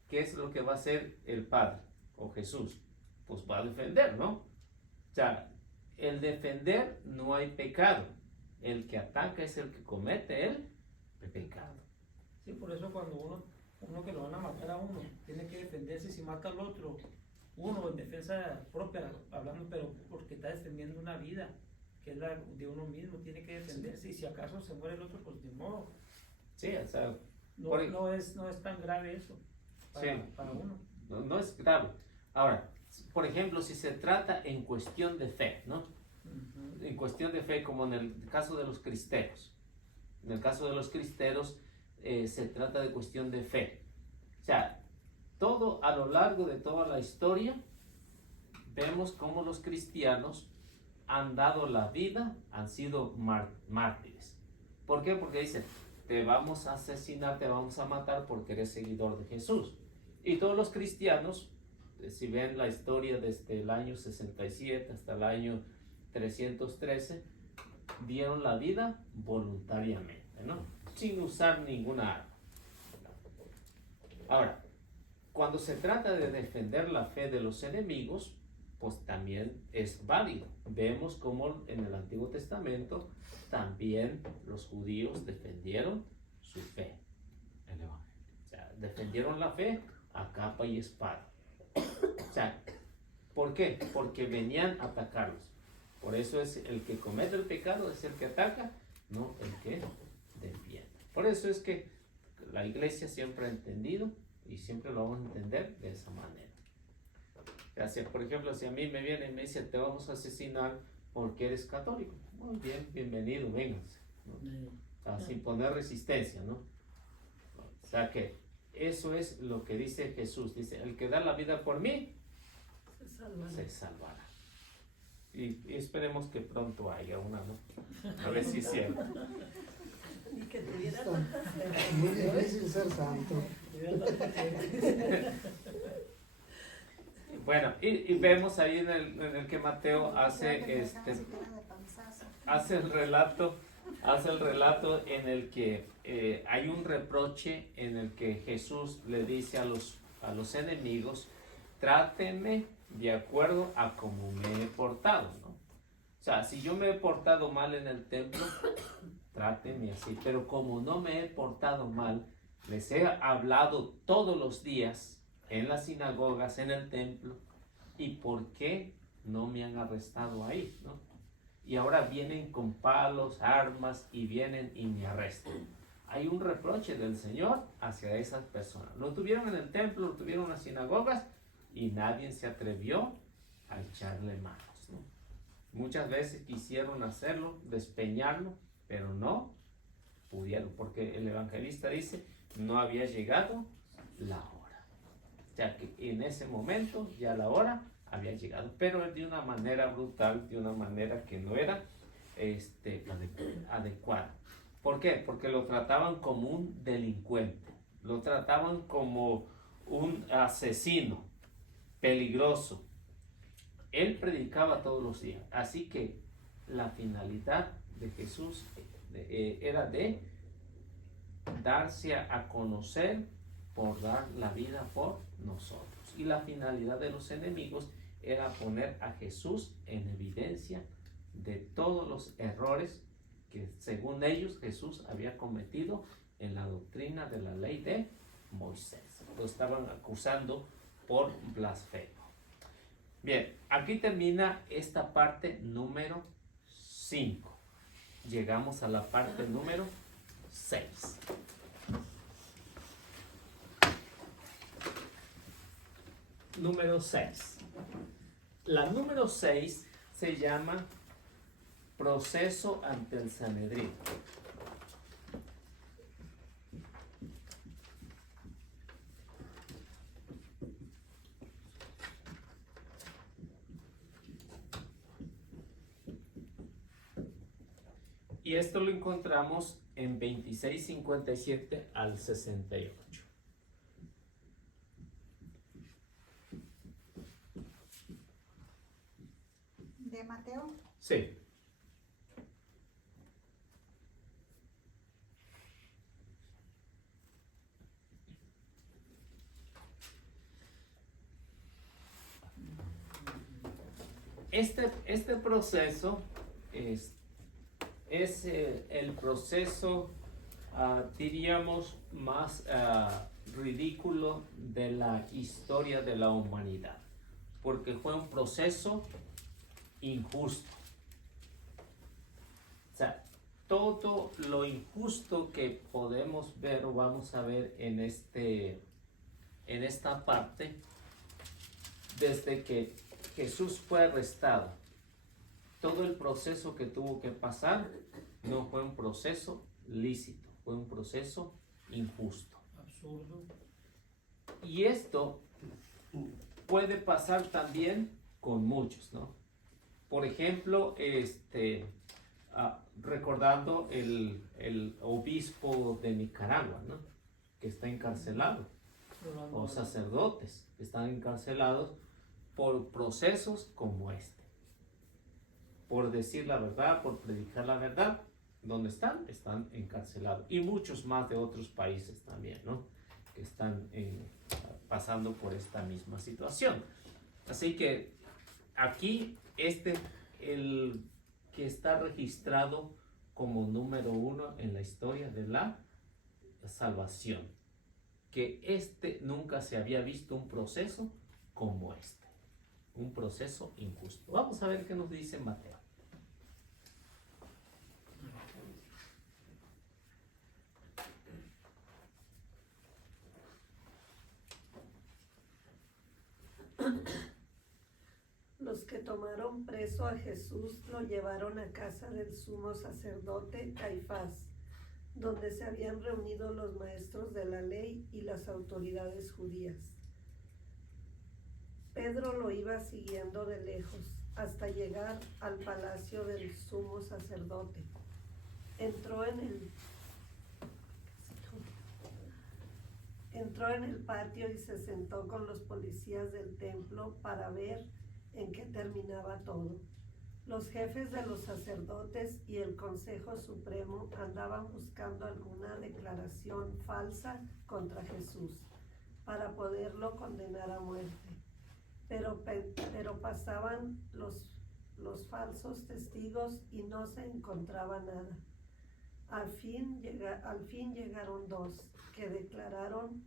¿qué es lo que va a hacer el Padre o Jesús? Pues va a defender, ¿no? O sea, el defender no hay pecado. El que ataca es el que comete el pecado. Sí, por eso cuando uno que lo van a matar a uno, tiene que defenderse. Si mata al otro, uno en defensa propia, hablando, pero porque está defendiendo una vida, que es la de uno mismo, tiene que defenderse. Y si acaso se muere el otro, pues de modo. Sí, o sea, No es tan grave eso para uno. no es grave. Ahora, por ejemplo, si se trata en cuestión de fe, ¿no? Uh-huh. En cuestión de fe, como en el caso de los cristeros. En el caso de los cristeros, se trata de cuestión de fe. O sea, todo a lo largo de toda la historia, vemos cómo los cristianos han dado la vida, han sido mártires. ¿Por qué? Porque dicen, te vamos a asesinar, te vamos a matar porque eres seguidor de Jesús. Y todos los cristianos, si ven la historia desde el año 67 hasta el año 313, dieron la vida voluntariamente, ¿no? Sin usar ninguna arma. Ahora, cuando se trata de defender la fe de los enemigos, pues también es válido. Vemos cómo en el Antiguo Testamento también los judíos defendieron su fe. El Evangelio. O sea, defendieron la fe a capa y espada. O sea, ¿por qué? Porque venían a atacarlos. Por eso es el que comete el pecado, es el que ataca, no el que defiende. Por eso es que la iglesia siempre ha entendido y siempre lo vamos a entender de esa manera. Gracias. Por ejemplo, si a mí me viene y me dice, te vamos a asesinar porque eres católico. Muy bien, bienvenido, vénganse, ¿no? Sin poner resistencia, ¿no? O sea que eso es lo que dice Jesús. Dice, el que da la vida por mí, se salvará. Y esperemos que pronto haya una, ¿no? A ver si es cierto. Y que tuviera Está tanta fe. muy difícil ser santo. Bueno, y vemos ahí en el que Mateo hace el relato en el que hay un reproche en el que Jesús le dice a los enemigos, trátenme de acuerdo a cómo me he portado, ¿no? O sea, si yo me he portado mal en el templo, trátenme así, pero como no me he portado mal, les he hablado todos los días en las sinagogas, en el templo, y por qué no me han arrestado ahí, ¿no? Y ahora vienen con palos, armas, y vienen y me arrestan. Hay un reproche del Señor hacia esas personas. Lo tuvieron en el templo, lo tuvieron en las sinagogas, y nadie se atrevió a echarle manos, ¿no? Muchas veces quisieron hacerlo, despeñarlo, pero no pudieron, porque el evangelista dice, no había llegado la hora. O sea que en ese momento ya la hora había llegado, pero de una manera brutal, de una manera que no era adecuada. ¿Por qué? Porque lo trataban como un delincuente, lo trataban como un asesino peligroso. Él predicaba todos los días, así que la finalidad de Jesús era de darse a conocer por dar la vida por nosotros. Y la finalidad de los enemigos era poner a Jesús en evidencia de todos los errores que según ellos Jesús había cometido en la doctrina de la ley de Moisés. Lo estaban acusando por blasfemo. Bien, aquí termina esta parte número 5. Llegamos a la parte número 6. Número 6. La número 6 se llama proceso ante el Sanedrín. Y esto lo encontramos en 26:57 al 68. ¿De Mateo? Sí. Este proceso es el proceso, diríamos, más ridículo de la historia de la humanidad, porque fue un proceso injusto. O sea, todo lo injusto que podemos ver o vamos a ver en esta parte, desde que Jesús fue arrestado, todo el proceso que tuvo que pasar no fue un proceso lícito, fue un proceso injusto. Absurdo. Y esto puede pasar también con muchos, ¿no? Por ejemplo, recordando el obispo de Nicaragua, ¿no? Que está encarcelado, o sacerdotes que están encarcelados por procesos como este, por decir la verdad, por predicar la verdad. ¿Dónde están? Están encarcelados. Y muchos más de otros países también, ¿no? Que están pasando por esta misma situación. Así que aquí el que está registrado como número 1 en la historia de la salvación, que nunca se había visto un proceso como un proceso injusto. Vamos a ver qué nos dice Mateo. Los que tomaron preso a Jesús lo llevaron a casa del sumo sacerdote Caifás, donde se habían reunido los maestros de la ley y las autoridades judías. Pedro lo iba siguiendo de lejos hasta llegar al palacio del sumo sacerdote. Entró en el patio y se sentó con los policías del templo para ver en qué terminaba todo. Los jefes de los sacerdotes y el Consejo Supremo andaban buscando alguna declaración falsa contra Jesús para poderlo condenar a muerte. Pero pasaban los falsos testigos y no se encontraba nada. Al fin llegaron 2 que declararon: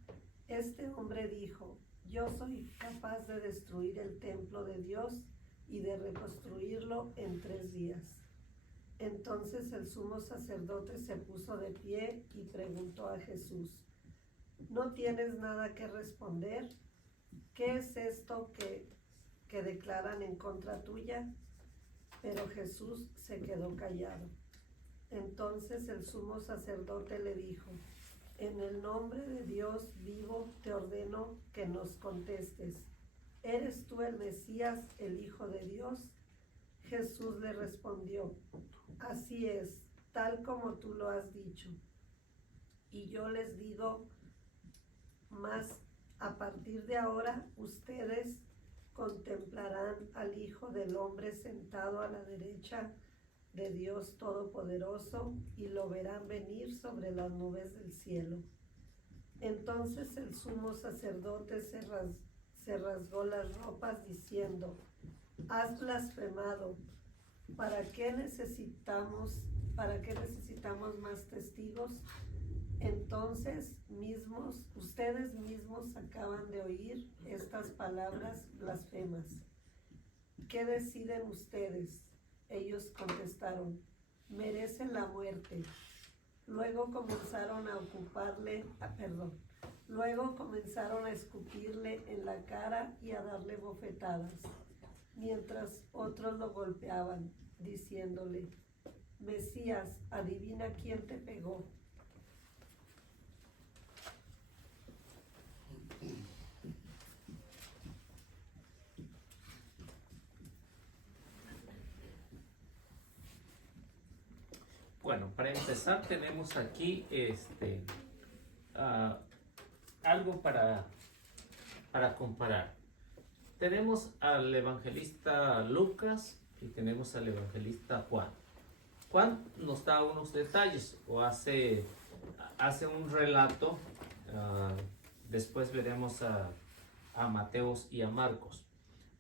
este hombre dijo, yo soy capaz de destruir el templo de Dios y de reconstruirlo en 3 días. Entonces el sumo sacerdote se puso de pie y preguntó a Jesús: ¿no tienes nada que responder? ¿Qué es esto que que declaran en contra tuya. Pero Jesús se quedó callado. Entonces el sumo sacerdote le dijo: en el nombre de Dios vivo te ordeno que nos contestes. ¿Eres tú el Mesías, el Hijo de Dios? Jesús le respondió: así es, tal como tú lo has dicho. Y yo les digo más, a partir de ahora ustedes contemplarán al Hijo del Hombre sentado a la derecha de Dios Todopoderoso y lo verán venir sobre las nubes del cielo. Entonces el sumo sacerdote se rasgó las ropas diciendo: has blasfemado. ¿Para qué necesitamos más testigos? Entonces ustedes mismos acaban de oír estas palabras blasfemas. ¿Qué deciden ustedes? Ellos contestaron: merece la muerte. Luego comenzaron a escupirle en la cara y a darle bofetadas, mientras otros lo golpeaban, diciéndole: Mesías, adivina quién te pegó. Bueno, para empezar tenemos aquí algo para comparar. Tenemos al evangelista Lucas y tenemos al evangelista Juan. Juan nos da unos detalles o hace un relato. Después veremos a Mateos y a Marcos.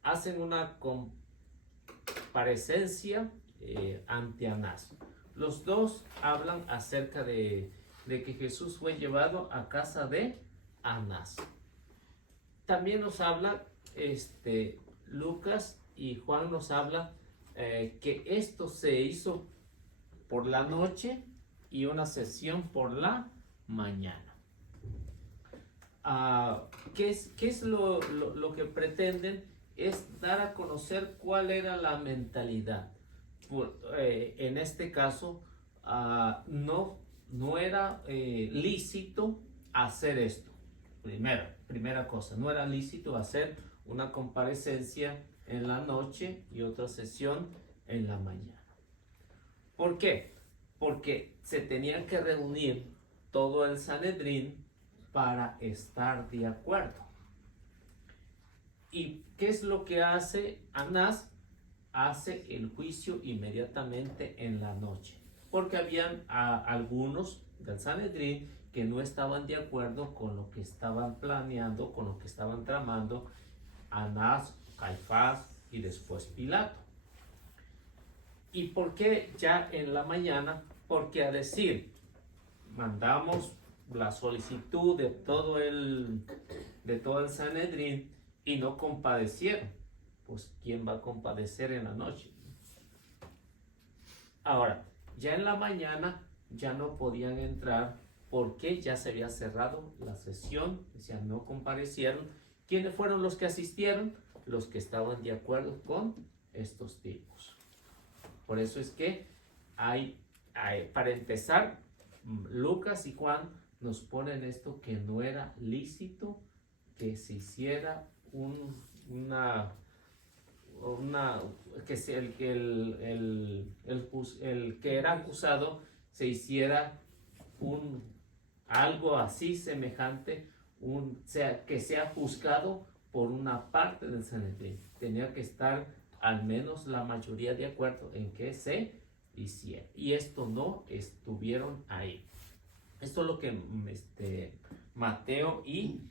Hacen una comparecencia ante Anás. Los dos hablan acerca de que Jesús fue llevado a casa de Anás. También nos habla Lucas y Juan nos habla que esto se hizo por la noche y una sesión por la mañana. ¿Qué es lo que pretenden? Es dar a conocer cuál era la mentalidad. En este caso, no era lícito hacer esto. Primera cosa, no era lícito hacer una comparecencia en la noche y otra sesión en la mañana. ¿Por qué? Porque se tenía que reunir todo el Sanedrín para estar de acuerdo. ¿Y qué es lo que hace Anás? Hace el juicio inmediatamente en la noche, porque habían algunos del Sanedrín que no estaban de acuerdo con lo que estaban planeando, con lo que estaban tramando Anás, Caifás y después Pilato. ¿Y por qué ya en la mañana? Porque a decir, mandamos la solicitud de todo el Sanedrín y no compadecieron. Pues ¿quién va a compadecer en la noche? Ahora, ya en la mañana ya no podían entrar porque ya se había cerrado la sesión, o sea, no comparecieron. ¿Quiénes fueron los que asistieron? Los que estaban de acuerdo con estos tipos. Por eso es que para empezar, Lucas y Juan nos ponen esto, que no era lícito que se hiciera el que era acusado se hiciera algo así semejante, que sea juzgado por una parte del Sanedrín. Tenía que estar al menos la mayoría de acuerdo en que se hiciera, y esto no estuvieron ahí. Esto es lo que Mateo y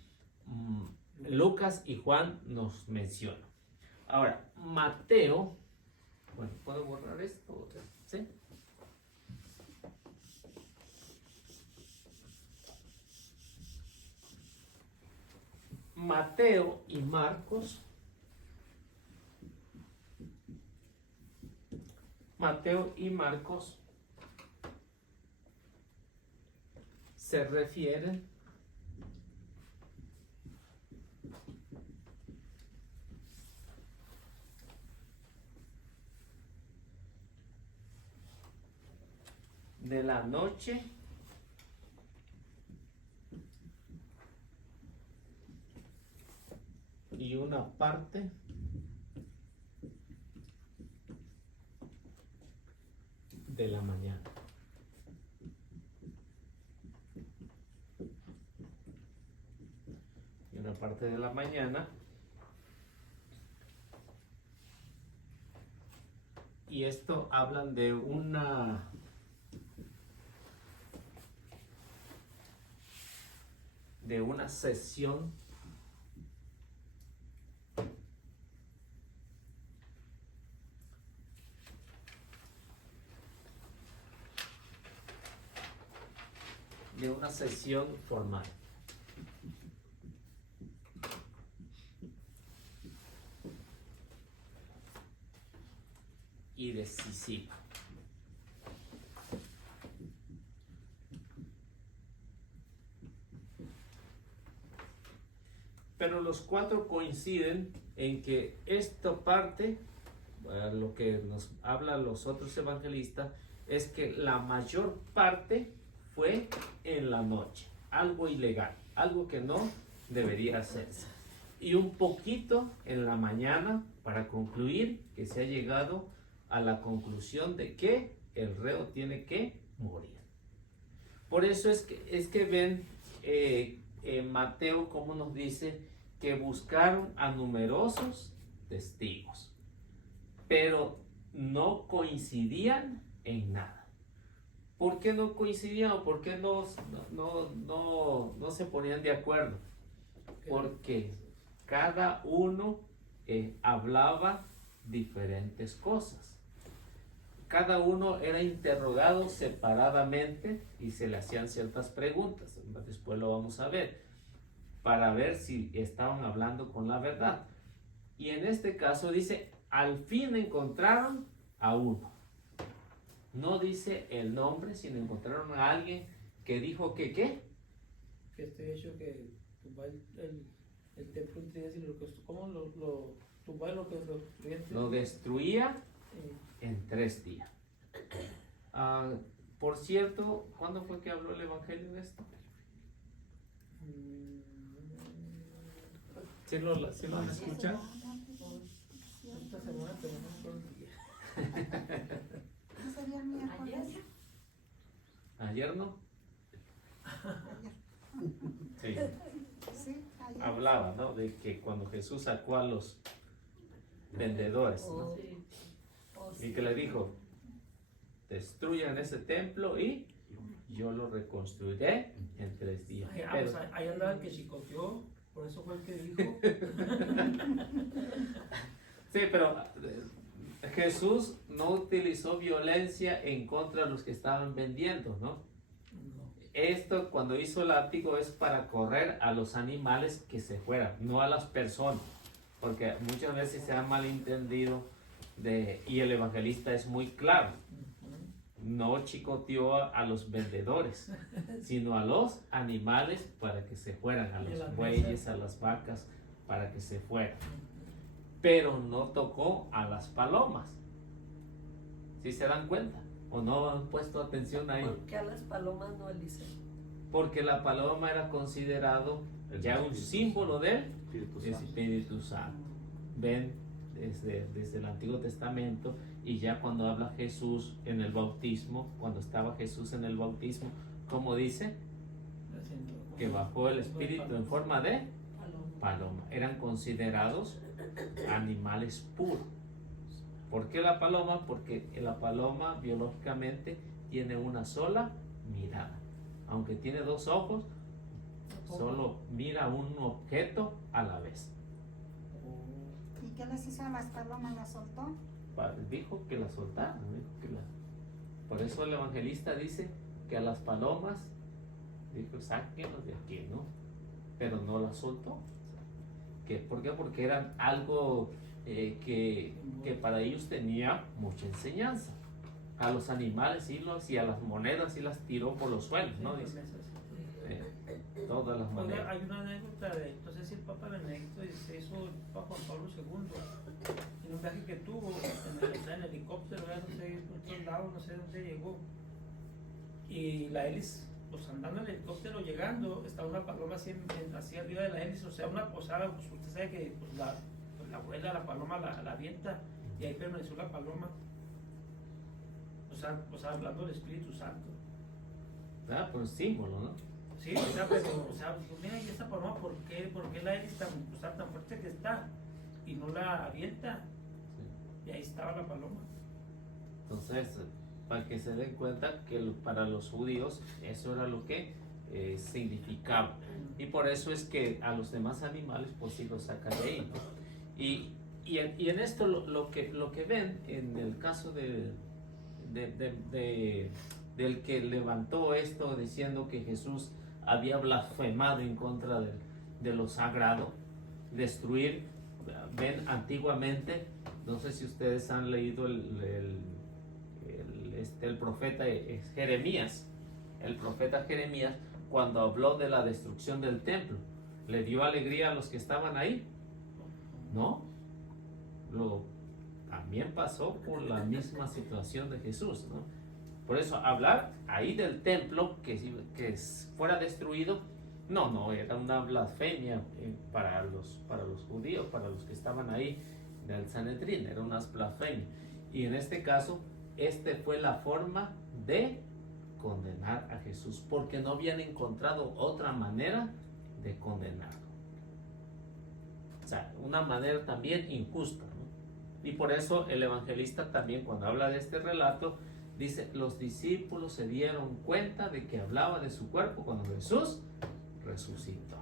Lucas y Juan nos mencionan. Ahora, Mateo, bueno, ¿puedo borrar esto? ¿Sí? Mateo y Marcos. Mateo y Marcos se refieren de la noche y una parte de la mañana. Y una parte de la mañana. Y esto hablan de una sesión formal. Y decisiva. Pero los cuatro coinciden en que esta parte, lo que nos hablan los otros evangelistas, es que la mayor parte fue en la noche, algo ilegal, algo que no debería hacerse. Y un poquito en la mañana para concluir que se ha llegado a la conclusión de que el reo tiene que morir. Por eso es que ven Mateo como nos dice que buscaron a numerosos testigos, pero no coincidían en nada. ¿Por qué no coincidían? ¿Por qué no se ponían de acuerdo? Porque cada uno hablaba diferentes cosas. Cada uno era interrogado separadamente y se le hacían ciertas preguntas. Después lo vamos a ver, para ver si estaban hablando con la verdad. Y en este caso dice, al fin encontraron a uno. No dice el nombre, sino encontraron a alguien que dijo que ¿qué? Que este hecho que tumba el templo en 3 días y lo construyó, ¿cómo lo tumba lo que lo destruía en 3 días? Lo destruía en 3 días. Por cierto, ¿cuándo fue que habló el Evangelio de esto? ¿Sí lo han escuchado? Esta semana, pero no me acuerdo el día. ¿No sería miércoles? ¿Ayer no? Sí. Sí, ayer. Hablaba, ¿no? De que cuando Jesús sacó a los vendedores, ¿no? Y que le dijo, destruyan ese templo y yo lo reconstruiré en 3 días. Pues ahí andaba el que chicoteó, por eso fue el que dijo. Sí, pero Jesús no utilizó violencia en contra de los que estaban vendiendo, ¿no? No. Esto cuando hizo el látigo es para correr a los animales que se fueran, no a las personas, porque muchas veces se ha malentendido y el evangelista es muy claro. No chicoteó a los vendedores, sino a los animales para que se fueran, a los bueyes, a las vacas, para que se fueran. Pero no tocó a las palomas. ¿Sí se dan cuenta? ¿O no han puesto atención ahí? ¿Por qué a las palomas no, Eliseo? Porque la paloma era considerado ya un símbolo del Espíritu Santo. Ven desde el Antiguo Testamento, y ya cuando habla Jesús en el bautismo, cuando estaba Jesús en el bautismo, ¿cómo dice? Que bajó el Espíritu en forma de paloma. Eran considerados animales puros. ¿Por qué la paloma? Porque la paloma biológicamente tiene una sola mirada. Aunque tiene 2 ojos, solo mira un objeto a la vez. ¿Y qué les hizo a las palomas? ¿Las soltó? Dijo que la soltaran. Por eso el evangelista dice que a las palomas, dijo, sáquenlos de aquí, ¿no? Pero no las soltó. ¿Por qué? Porque eran algo que para ellos tenía mucha enseñanza. A los animales y a las monedas y las tiró por los suelos, ¿no? Dice, todas las monedas. Hay una anécdota de, no sé si el Papa Benedicto hizo el Papa Juan Pablo II, en un viaje que tuvo en el helicóptero, no sé, en otros lados, no sé dónde llegó. y la hélice, pues andando en el helicóptero llegando, está una paloma así, así arriba de la hélice, o sea, una posada, pues usted sabe que pues, la vuela, la paloma la avienta, y ahí permaneció la paloma. O sea, hablando del Espíritu Santo. Ah, pues símbolo, ¿no? Sí, o sea, pero, o sea, pues, mira, ¿y esta paloma por qué la hélice tan fuerte que está? Y no la avienta. Sí. Y ahí estaba la paloma. Entonces, para que se den cuenta que para los judíos eso era lo que significaba. Y por eso es que a los demás animales pues sí los sacan de ahí, ¿no? Y en esto lo que ven en el caso del que levantó esto diciendo que Jesús había blasfemado en contra de lo sagrado, destruir, ven antiguamente, no sé si ustedes han leído el profeta Jeremías. El profeta Jeremías, cuando habló de la destrucción del templo, ¿le dio alegría a los que estaban ahí? No. También pasó por la misma situación de Jesús, ¿no? Por eso hablar ahí del templo que fuera destruido, no, era una blasfemia para los judíos, para los que estaban ahí del Sanedrín, era una blasfemia. Y en este caso, fue la forma de condenar a Jesús, porque no habían encontrado otra manera de condenarlo. O sea, una manera también injusta, ¿no? Y por eso el evangelista también, cuando habla de este relato, dice, los discípulos se dieron cuenta de que hablaba de su cuerpo cuando Jesús resucitó.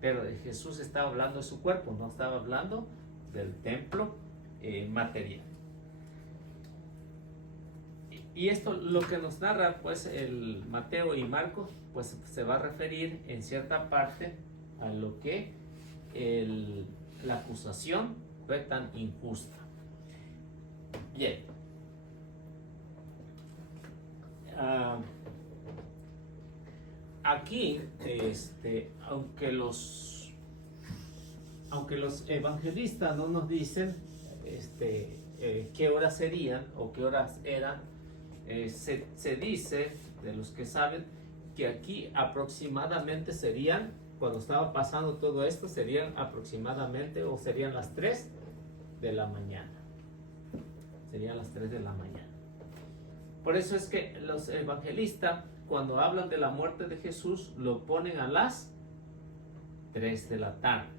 Pero Jesús estaba hablando de su cuerpo, no estaba hablando del templo material. Y esto lo que nos narra pues el Mateo y Marcos, pues se va a referir en cierta parte a lo que la acusación fue tan injusta. Bien. Aquí, aunque los evangelistas no nos dicen qué horas serían o qué horas eran, se dice de los que saben que aquí aproximadamente serían, cuando estaba pasando todo esto, serían aproximadamente o serían las 3 de la mañana. Serían las 3 de la mañana. Por eso es que los evangelistas, cuando hablan de la muerte de Jesús, lo ponen a las 3 de la tarde.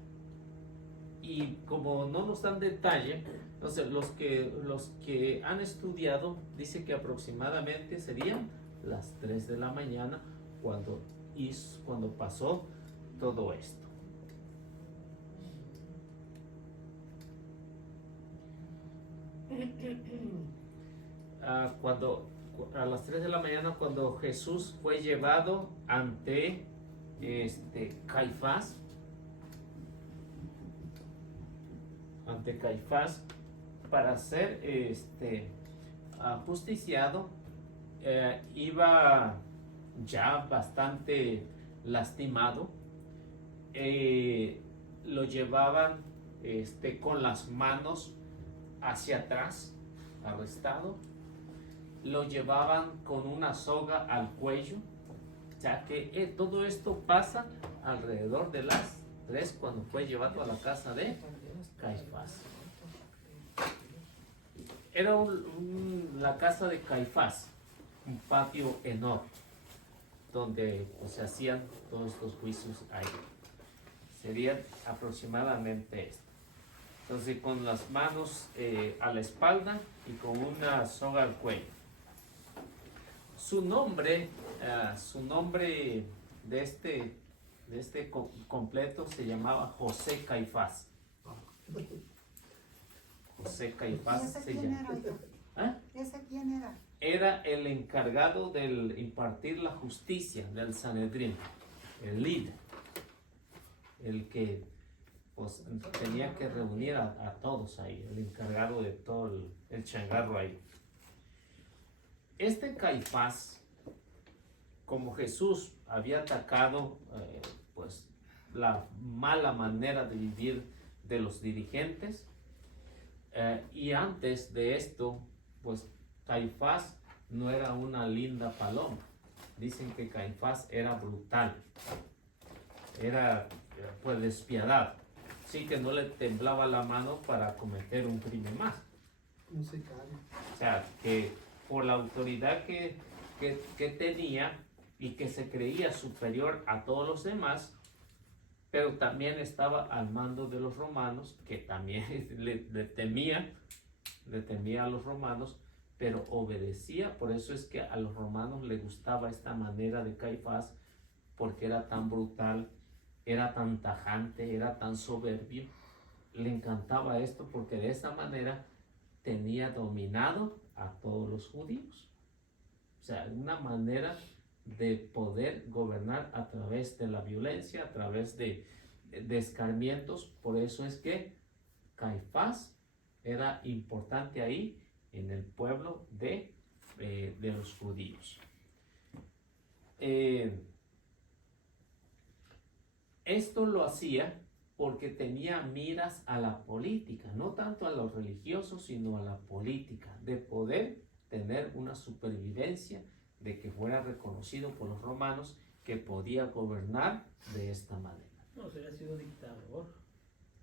Y como no nos dan detalle, entonces los que han estudiado dicen que aproximadamente serían las 3 de la mañana cuando pasó todo esto. A las 3 de la mañana, cuando Jesús fue llevado ante Caifás, para ser ajusticiado, iba ya bastante lastimado. Lo llevaban con las manos hacia atrás, arrestado. Lo llevaban con una soga al cuello, ya que todo esto pasa alrededor de las 3 cuando fue llevado a la casa de Caifás. Era la casa de Caifás, un patio enorme, donde se hacían todos estos juicios ahí. Serían aproximadamente esto. Entonces, con las manos a la espalda y con una soga al cuello. Su nombre de este completo se llamaba José Caifás. José Caifás. ¿Y ese quién era? ¿Ah? ¿Ese quién era? Era el encargado de impartir la justicia del Sanedrín, el líder, el que pues tenía que reunir a todos ahí, el encargado de todo el changarro ahí. Este Caifás, como Jesús había atacado pues la mala manera de vivir de los dirigentes, y antes de esto, pues Caifás no era una linda paloma. Dicen que Caifás era brutal, era pues despiadado. Sí, que no le temblaba la mano para cometer un crimen más. Un sicario. O sea, que por la autoridad que tenía y que se creía superior a todos los demás, pero también estaba al mando de los romanos, que también le temía a los romanos, pero obedecía. Por eso es que a los romanos les gustaba esta manera de Caifás, porque era tan brutal, era tan tajante, era tan soberbio. Le encantaba esto porque de esa manera tenía dominado a todos los judíos. O sea, una manera de poder gobernar a través de la violencia, a través de escarmientos. Por eso es que Caifás era importante ahí en el pueblo de los judíos. Esto lo hacía porque tenía miras a la política, no tanto a los religiosos, sino a la política, de poder tener una supervivencia, de que fuera reconocido por los romanos que podía gobernar de esta manera. No, se había sido dictador.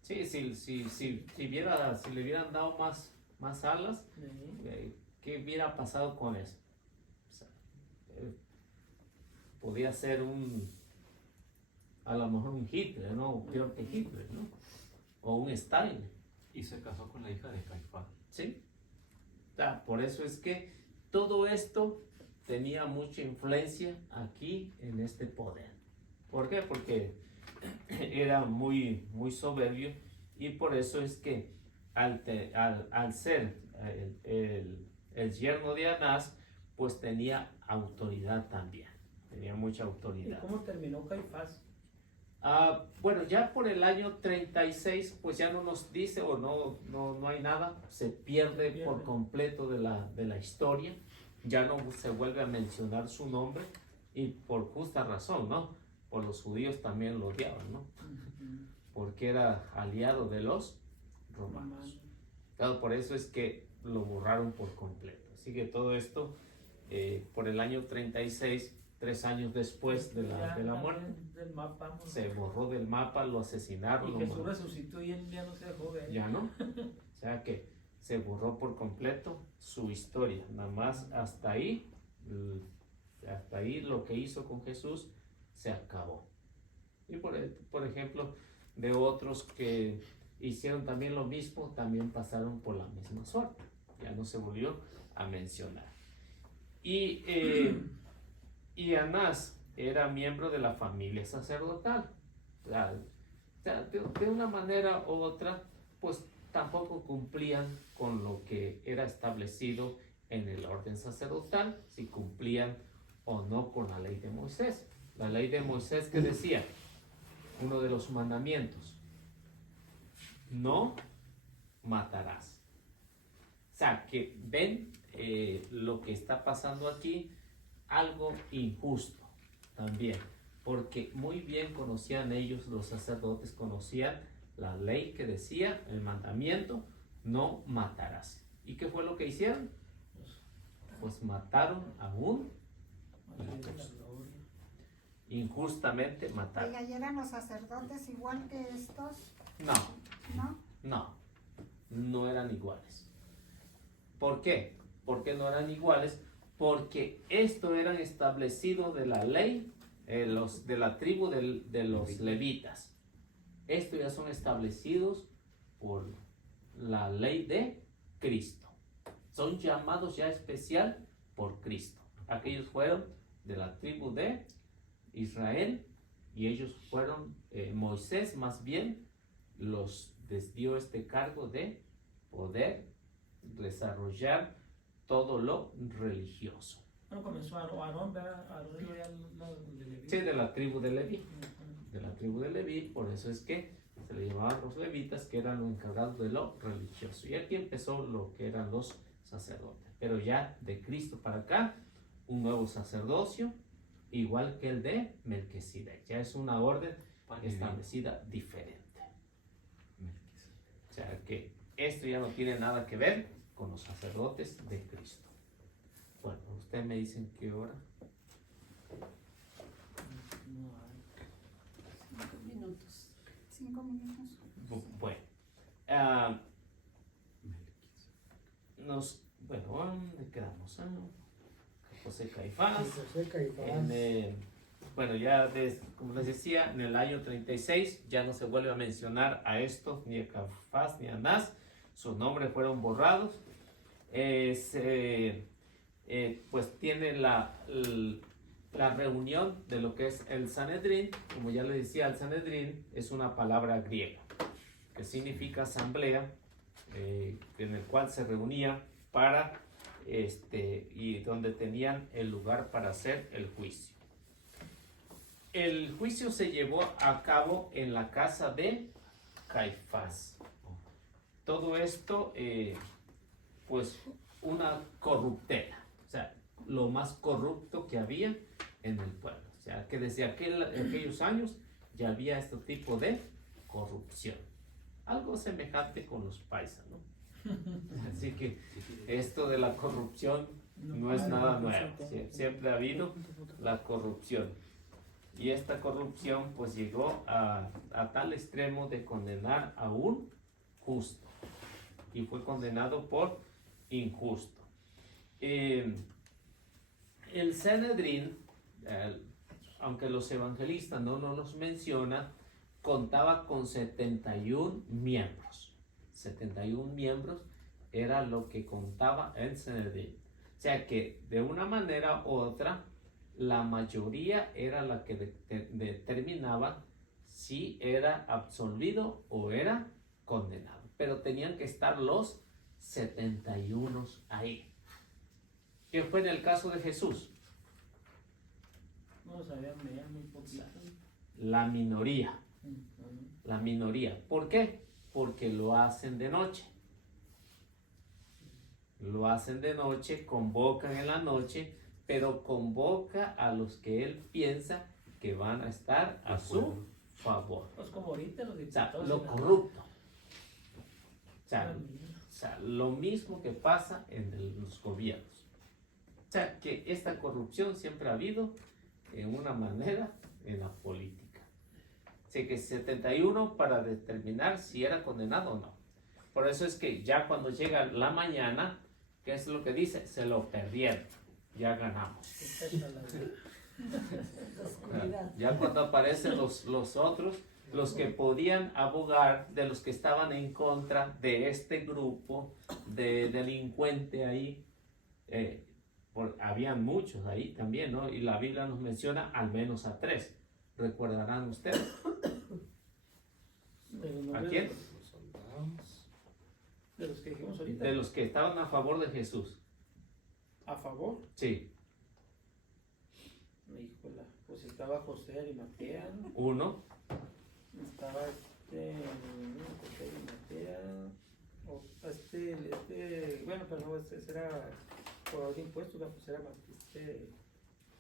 Sí, si le hubieran dado más alas, ¿qué hubiera pasado con eso? O sea, podía ser a lo mejor un Hitler, ¿no? Peor que Hitler, ¿no? O un Stalin. Y se casó con la hija de Caifás. ¿Sí? O sea, por eso es que todo esto tenía mucha influencia aquí en este poder. ¿Por qué? Porque era muy soberbio, y por eso es que al ser el yerno de Anás, pues tenía autoridad también, tenía mucha ¿Y autoridad. cómo terminó Caifás? Bueno, ya por el año 36, pues ya no nos dice, o no hay nada, se pierde por completo de la historia, ya no se vuelve a mencionar su nombre, y por justa razón, ¿no? Por los judíos también lo odiaban, ¿no? Porque era aliado de los romanos. Claro, por eso es que lo borraron por completo. Así que todo esto, por el año 36, 3 años después de la muerte, del mapa, se borró del mapa, lo asesinaron. Y lo Jesús mataron. resucitó y él ya no se dejó ver. Ya no. O sea que se borró por completo su historia. Nada más hasta ahí lo que hizo con Jesús se acabó. Y por ejemplo, de otros que hicieron también lo mismo, también pasaron por la misma suerte. Ya no se volvió a mencionar. Y Anás era miembro de la familia sacerdotal. O sea, de una manera u otra, pues tampoco cumplían con lo que era establecido en el orden sacerdotal, si cumplían o no con la ley de Moisés. La ley de Moisés que decía, uno de los mandamientos, no matarás. O sea, que ven lo que está pasando aquí, algo injusto también, porque muy bien conocían ellos, los sacerdotes conocían la ley que decía, el mandamiento, no matarás. ¿Y qué fue lo que hicieron? Pues mataron a un injustamente mataron. Oiga, ¿y eran los sacerdotes igual que estos? No eran iguales. ¿Por qué? ¿Por qué no eran iguales? Porque esto eran establecidos de la ley de la tribu de los levitas. Esto ya son establecidos por la ley de Cristo. Son llamados ya especial por Cristo. Aquellos fueron de la tribu de Israel, y ellos fueron, Moisés más bien les dio este cargo de poder desarrollar todo lo religioso. Bueno, comenzó Aarón, ¿verdad? Aarón era de Leví. Sí, de la tribu de Leví. De la tribu de Leví, por eso es que se le llamaban los levitas, que eran los encargados de lo religioso. Y aquí empezó lo que eran los sacerdotes. Pero ya de Cristo para acá, un nuevo sacerdocio, igual que el de Melquisedec. Ya es una orden establecida diferente. O sea que esto ya no tiene nada que ver con los sacerdotes de Cristo. Bueno, usted me dicen qué hora. No hay. 5 minutos. 5 minutos. Bueno, ¿dónde quedamos? José Caifás. José Caifás. Bueno, como les decía, en el año 36 ya no se vuelve a mencionar a estos, ni a Caifás ni a Anás. Sus nombres fueron borrados. Pues tiene la reunión de lo que es el Sanedrín. Como ya les decía, el Sanedrín es una palabra griega que significa asamblea, en el cual se reunía para y donde tenían el lugar para hacer el juicio. El juicio se llevó a cabo en la casa de Caifás. Todo esto, pues, una corruptela, o sea, lo más corrupto que había en el pueblo. O sea, que desde aquellos años ya había este tipo de corrupción. Algo semejante con los paisas, ¿no? Así que esto de la corrupción no es nada nuevo. Siempre ha habido la corrupción. Y esta corrupción pues llegó a tal extremo de condenar a un justo. Y fue condenado por injusto. El Sanedrín, aunque los evangelistas no nos mencionan, contaba con 71 miembros. 71 miembros era lo que contaba el Sanedrín. O sea que de una manera u otra, la mayoría era la que determinaba si era absolvido o era condenado. Pero tenían que estar los 71 ahí. ¿Qué fue en el caso de Jesús? No sabían, veían muy poquito. La minoría. La minoría. ¿Por qué? Porque lo hacen de noche. Lo hacen de noche, convocan en la noche, pero convoca a los que él piensa que van a estar a su favor. Pues como ahorita los O sea, diputados. lo corrupto. O sea, lo mismo que pasa en los gobiernos. O sea, que esta corrupción siempre ha habido en una manera en la política. O sea, que 71 para determinar si era condenado o no. Por eso es que ya cuando llega la mañana, ¿qué es lo que dice? Se lo perdieron. Ya ganamos. Ya cuando aparecen los otros, los que podían abogar de los que estaban en contra de este grupo de delincuente ahí, habían muchos ahí también, ¿no? Y la Biblia nos menciona al menos a 3. ¿Recordarán ustedes? ¿A quién? De los que dijimos ahorita. De los que estaban a favor de Jesús. ¿A favor? Sí. Híjola, pues estaba José Arimatea, ¿no? 1. Estaba José Arimatea, bueno, pero no, ese era por de impuestos, pues era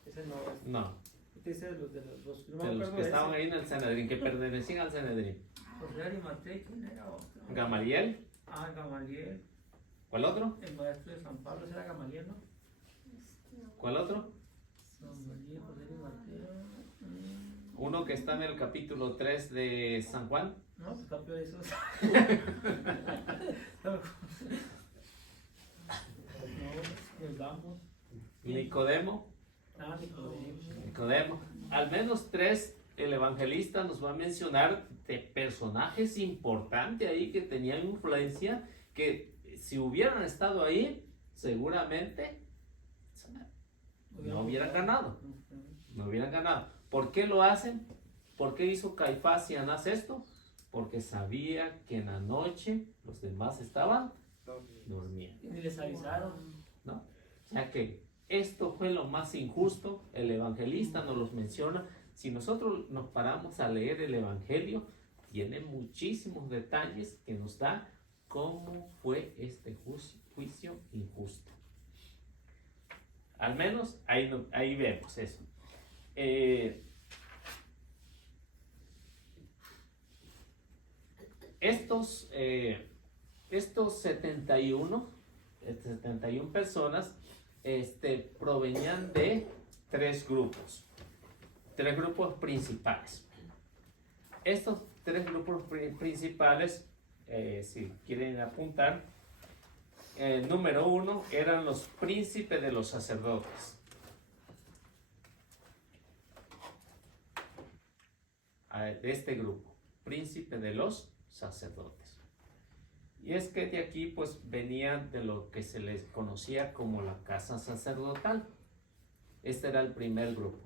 ese no es. No. Dice de los no De los que estaban ahí en el Sanedrín, que pertenecían al Sanedrín. José Arimatea, ¿quién era otro? Gamaliel. Gamaliel. ¿Cuál otro? El maestro de San Pablo, ese era Gamaliel, ¿no? ¿Cuál otro? Gamaliel, José Arimatea. Uno que está en el capítulo 3 de San Juan. No, pues está peor eso. No, nos damos. Nicodemo. Nicodemo. Al menos 3 el evangelista nos va a mencionar de personajes importantes ahí que tenían influencia, que si hubieran estado ahí, seguramente no hubieran ganado. No hubieran ganado. ¿Por qué lo hacen? ¿Por qué hizo Caifás y Anás esto? Porque sabía que en la noche los demás estaban durmiendo. Ni les avisaron. ¿No? O sea que esto fue lo más injusto. El evangelista nos los menciona. Si nosotros nos paramos a leer el evangelio, tiene muchísimos detalles que nos da cómo fue este juicio injusto. Al menos ahí vemos eso. Estos 71 personas provenían de tres grupos principales. Estos tres grupos principales, si quieren apuntar, número uno eran los príncipes de los sacerdotes. De este grupo, príncipe de los sacerdotes. Y es que de aquí pues venían de lo que se les conocía como la casa sacerdotal. Este era el primer grupo.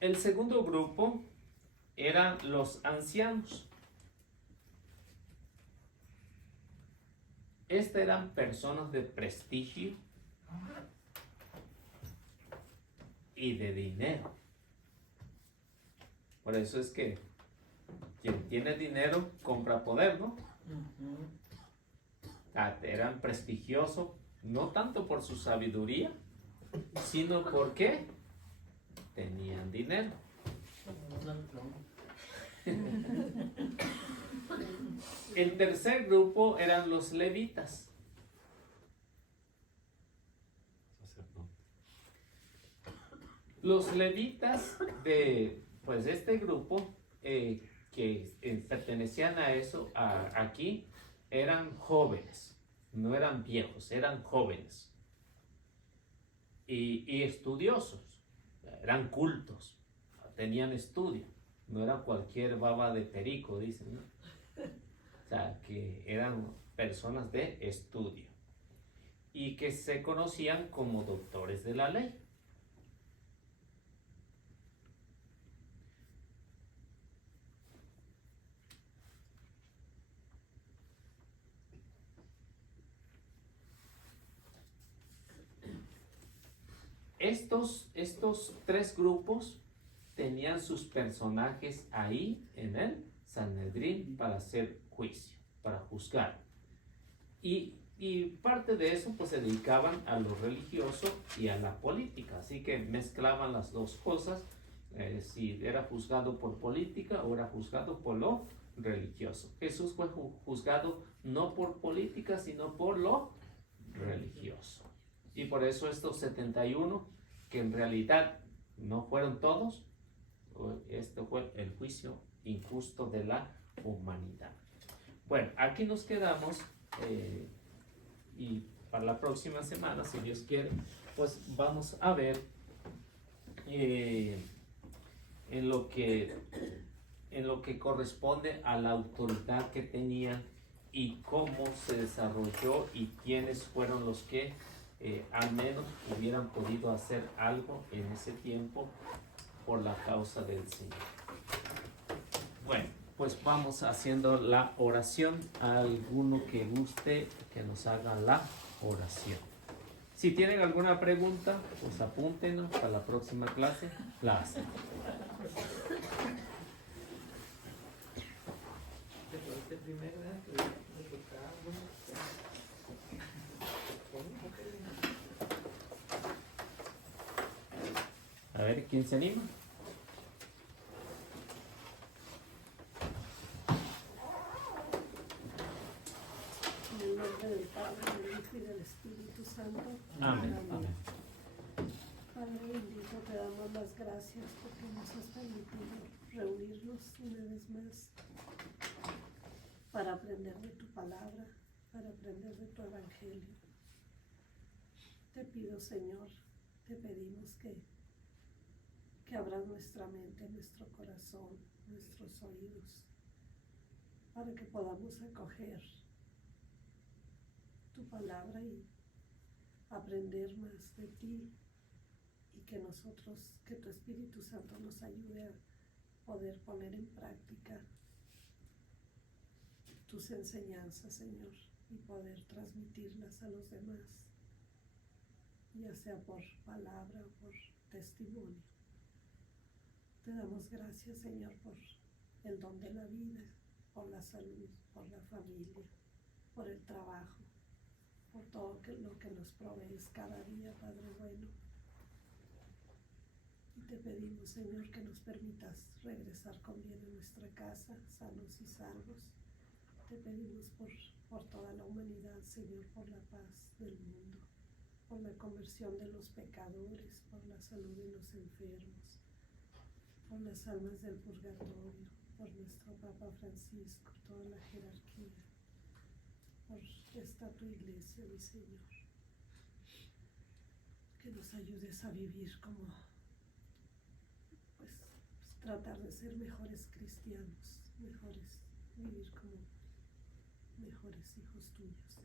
El segundo grupo eran los ancianos. Eran personas de prestigio y de dinero. Por eso es que quien tiene dinero compra poder, ¿no? Eran prestigiosos, no tanto por su sabiduría, sino porque tenían dinero. El tercer grupo eran los levitas. Los levitas de este grupo que pertenecían a eso, aquí, eran jóvenes, no eran viejos, eran jóvenes y estudiosos, eran cultos, tenían estudio, no era cualquier baba de perico, dicen, ¿no? O sea, que eran personas de estudio y que se conocían como doctores de la ley. Estos tres grupos tenían sus personajes ahí en el Sanedrín para hacer juicio, para juzgar. Y parte de eso pues se dedicaban a lo religioso y a la política, así que mezclaban las dos cosas, si era juzgado por política o era juzgado por lo religioso. Jesús fue juzgado no por política, sino por lo religioso. Y por eso estos 71, que en realidad no fueron todos, este fue el juicio injusto de la humanidad. Bueno, aquí nos quedamos y para la próxima semana, si Dios quiere, pues vamos a ver en lo que corresponde a la autoridad que tenían y cómo se desarrolló y quiénes fueron los que al menos hubieran podido hacer algo en ese tiempo por la causa del Señor. Bueno, pues vamos haciendo la oración. A alguno que guste que nos haga la oración. Si tienen alguna pregunta, pues apúntenos para la próxima clase. La hacen. A ver, ¿quién se anima? En el nombre del Padre, del Hijo y del Espíritu Santo. Amén. Amén. Padre bendito, te damos las gracias porque nos has permitido reunirnos una vez más para aprender de tu palabra, para aprender de tu evangelio. Te pido, Señor, te pedimos que abras nuestra mente, nuestro corazón, nuestros oídos, para que podamos acoger tu palabra y aprender más de ti, y que tu Espíritu Santo nos ayude a poder poner en práctica tus enseñanzas, Señor, y poder transmitirlas a los demás, ya sea por palabra o por testimonio. Te damos gracias, Señor, por el don de la vida, por la salud, por la familia, por el trabajo, por todo lo que nos provees cada día, Padre bueno. Y te pedimos, Señor, que nos permitas regresar con bien a nuestra casa, sanos y salvos. Te pedimos por toda la humanidad, Señor, por la paz del mundo, por la conversión de los pecadores, por la salud de los enfermos, por las almas del purgatorio, por nuestro Papa Francisco, toda la jerarquía, por esta tu iglesia, mi Señor. Que nos ayudes a vivir como, pues tratar de ser mejores cristianos, vivir como mejores hijos tuyos.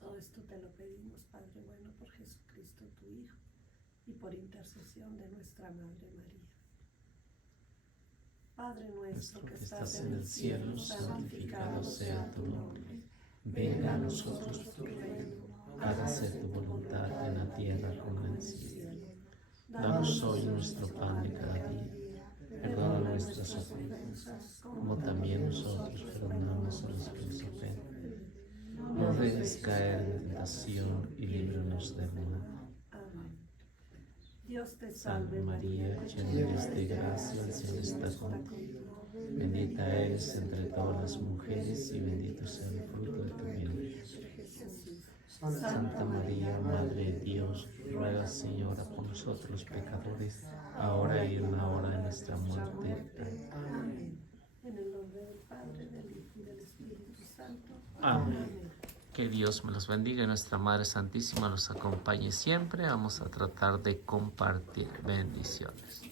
Todo esto te lo pedimos, Padre bueno, por Jesucristo tu Hijo y por intercesión de nuestra Madre María. Padre nuestro que estás en el cielo, santificado sea tu nombre. Venga a nosotros tu reino, hágase tu voluntad en la tierra como en el cielo. Danos hoy nuestro pan de cada día. Perdona nuestras ofensas, como también nosotros perdonamos a los que nos ofenden. No nos dejes caer en tentación y líbranos del mal. Amén. Dios te salve María, llena eres de gracia, el Señor está contigo. Bendita eres entre todas las mujeres y bendito sea el fruto de tu vientre, Jesús. Santa María, Madre de Dios, ruega, Señora, por nosotros los pecadores, ahora y en la hora de nuestra muerte. Amén. En el nombre del Padre, del Hijo y del Espíritu Santo. Amén. Que Dios me los bendiga y nuestra Madre Santísima los acompañe siempre. Vamos a tratar de compartir bendiciones.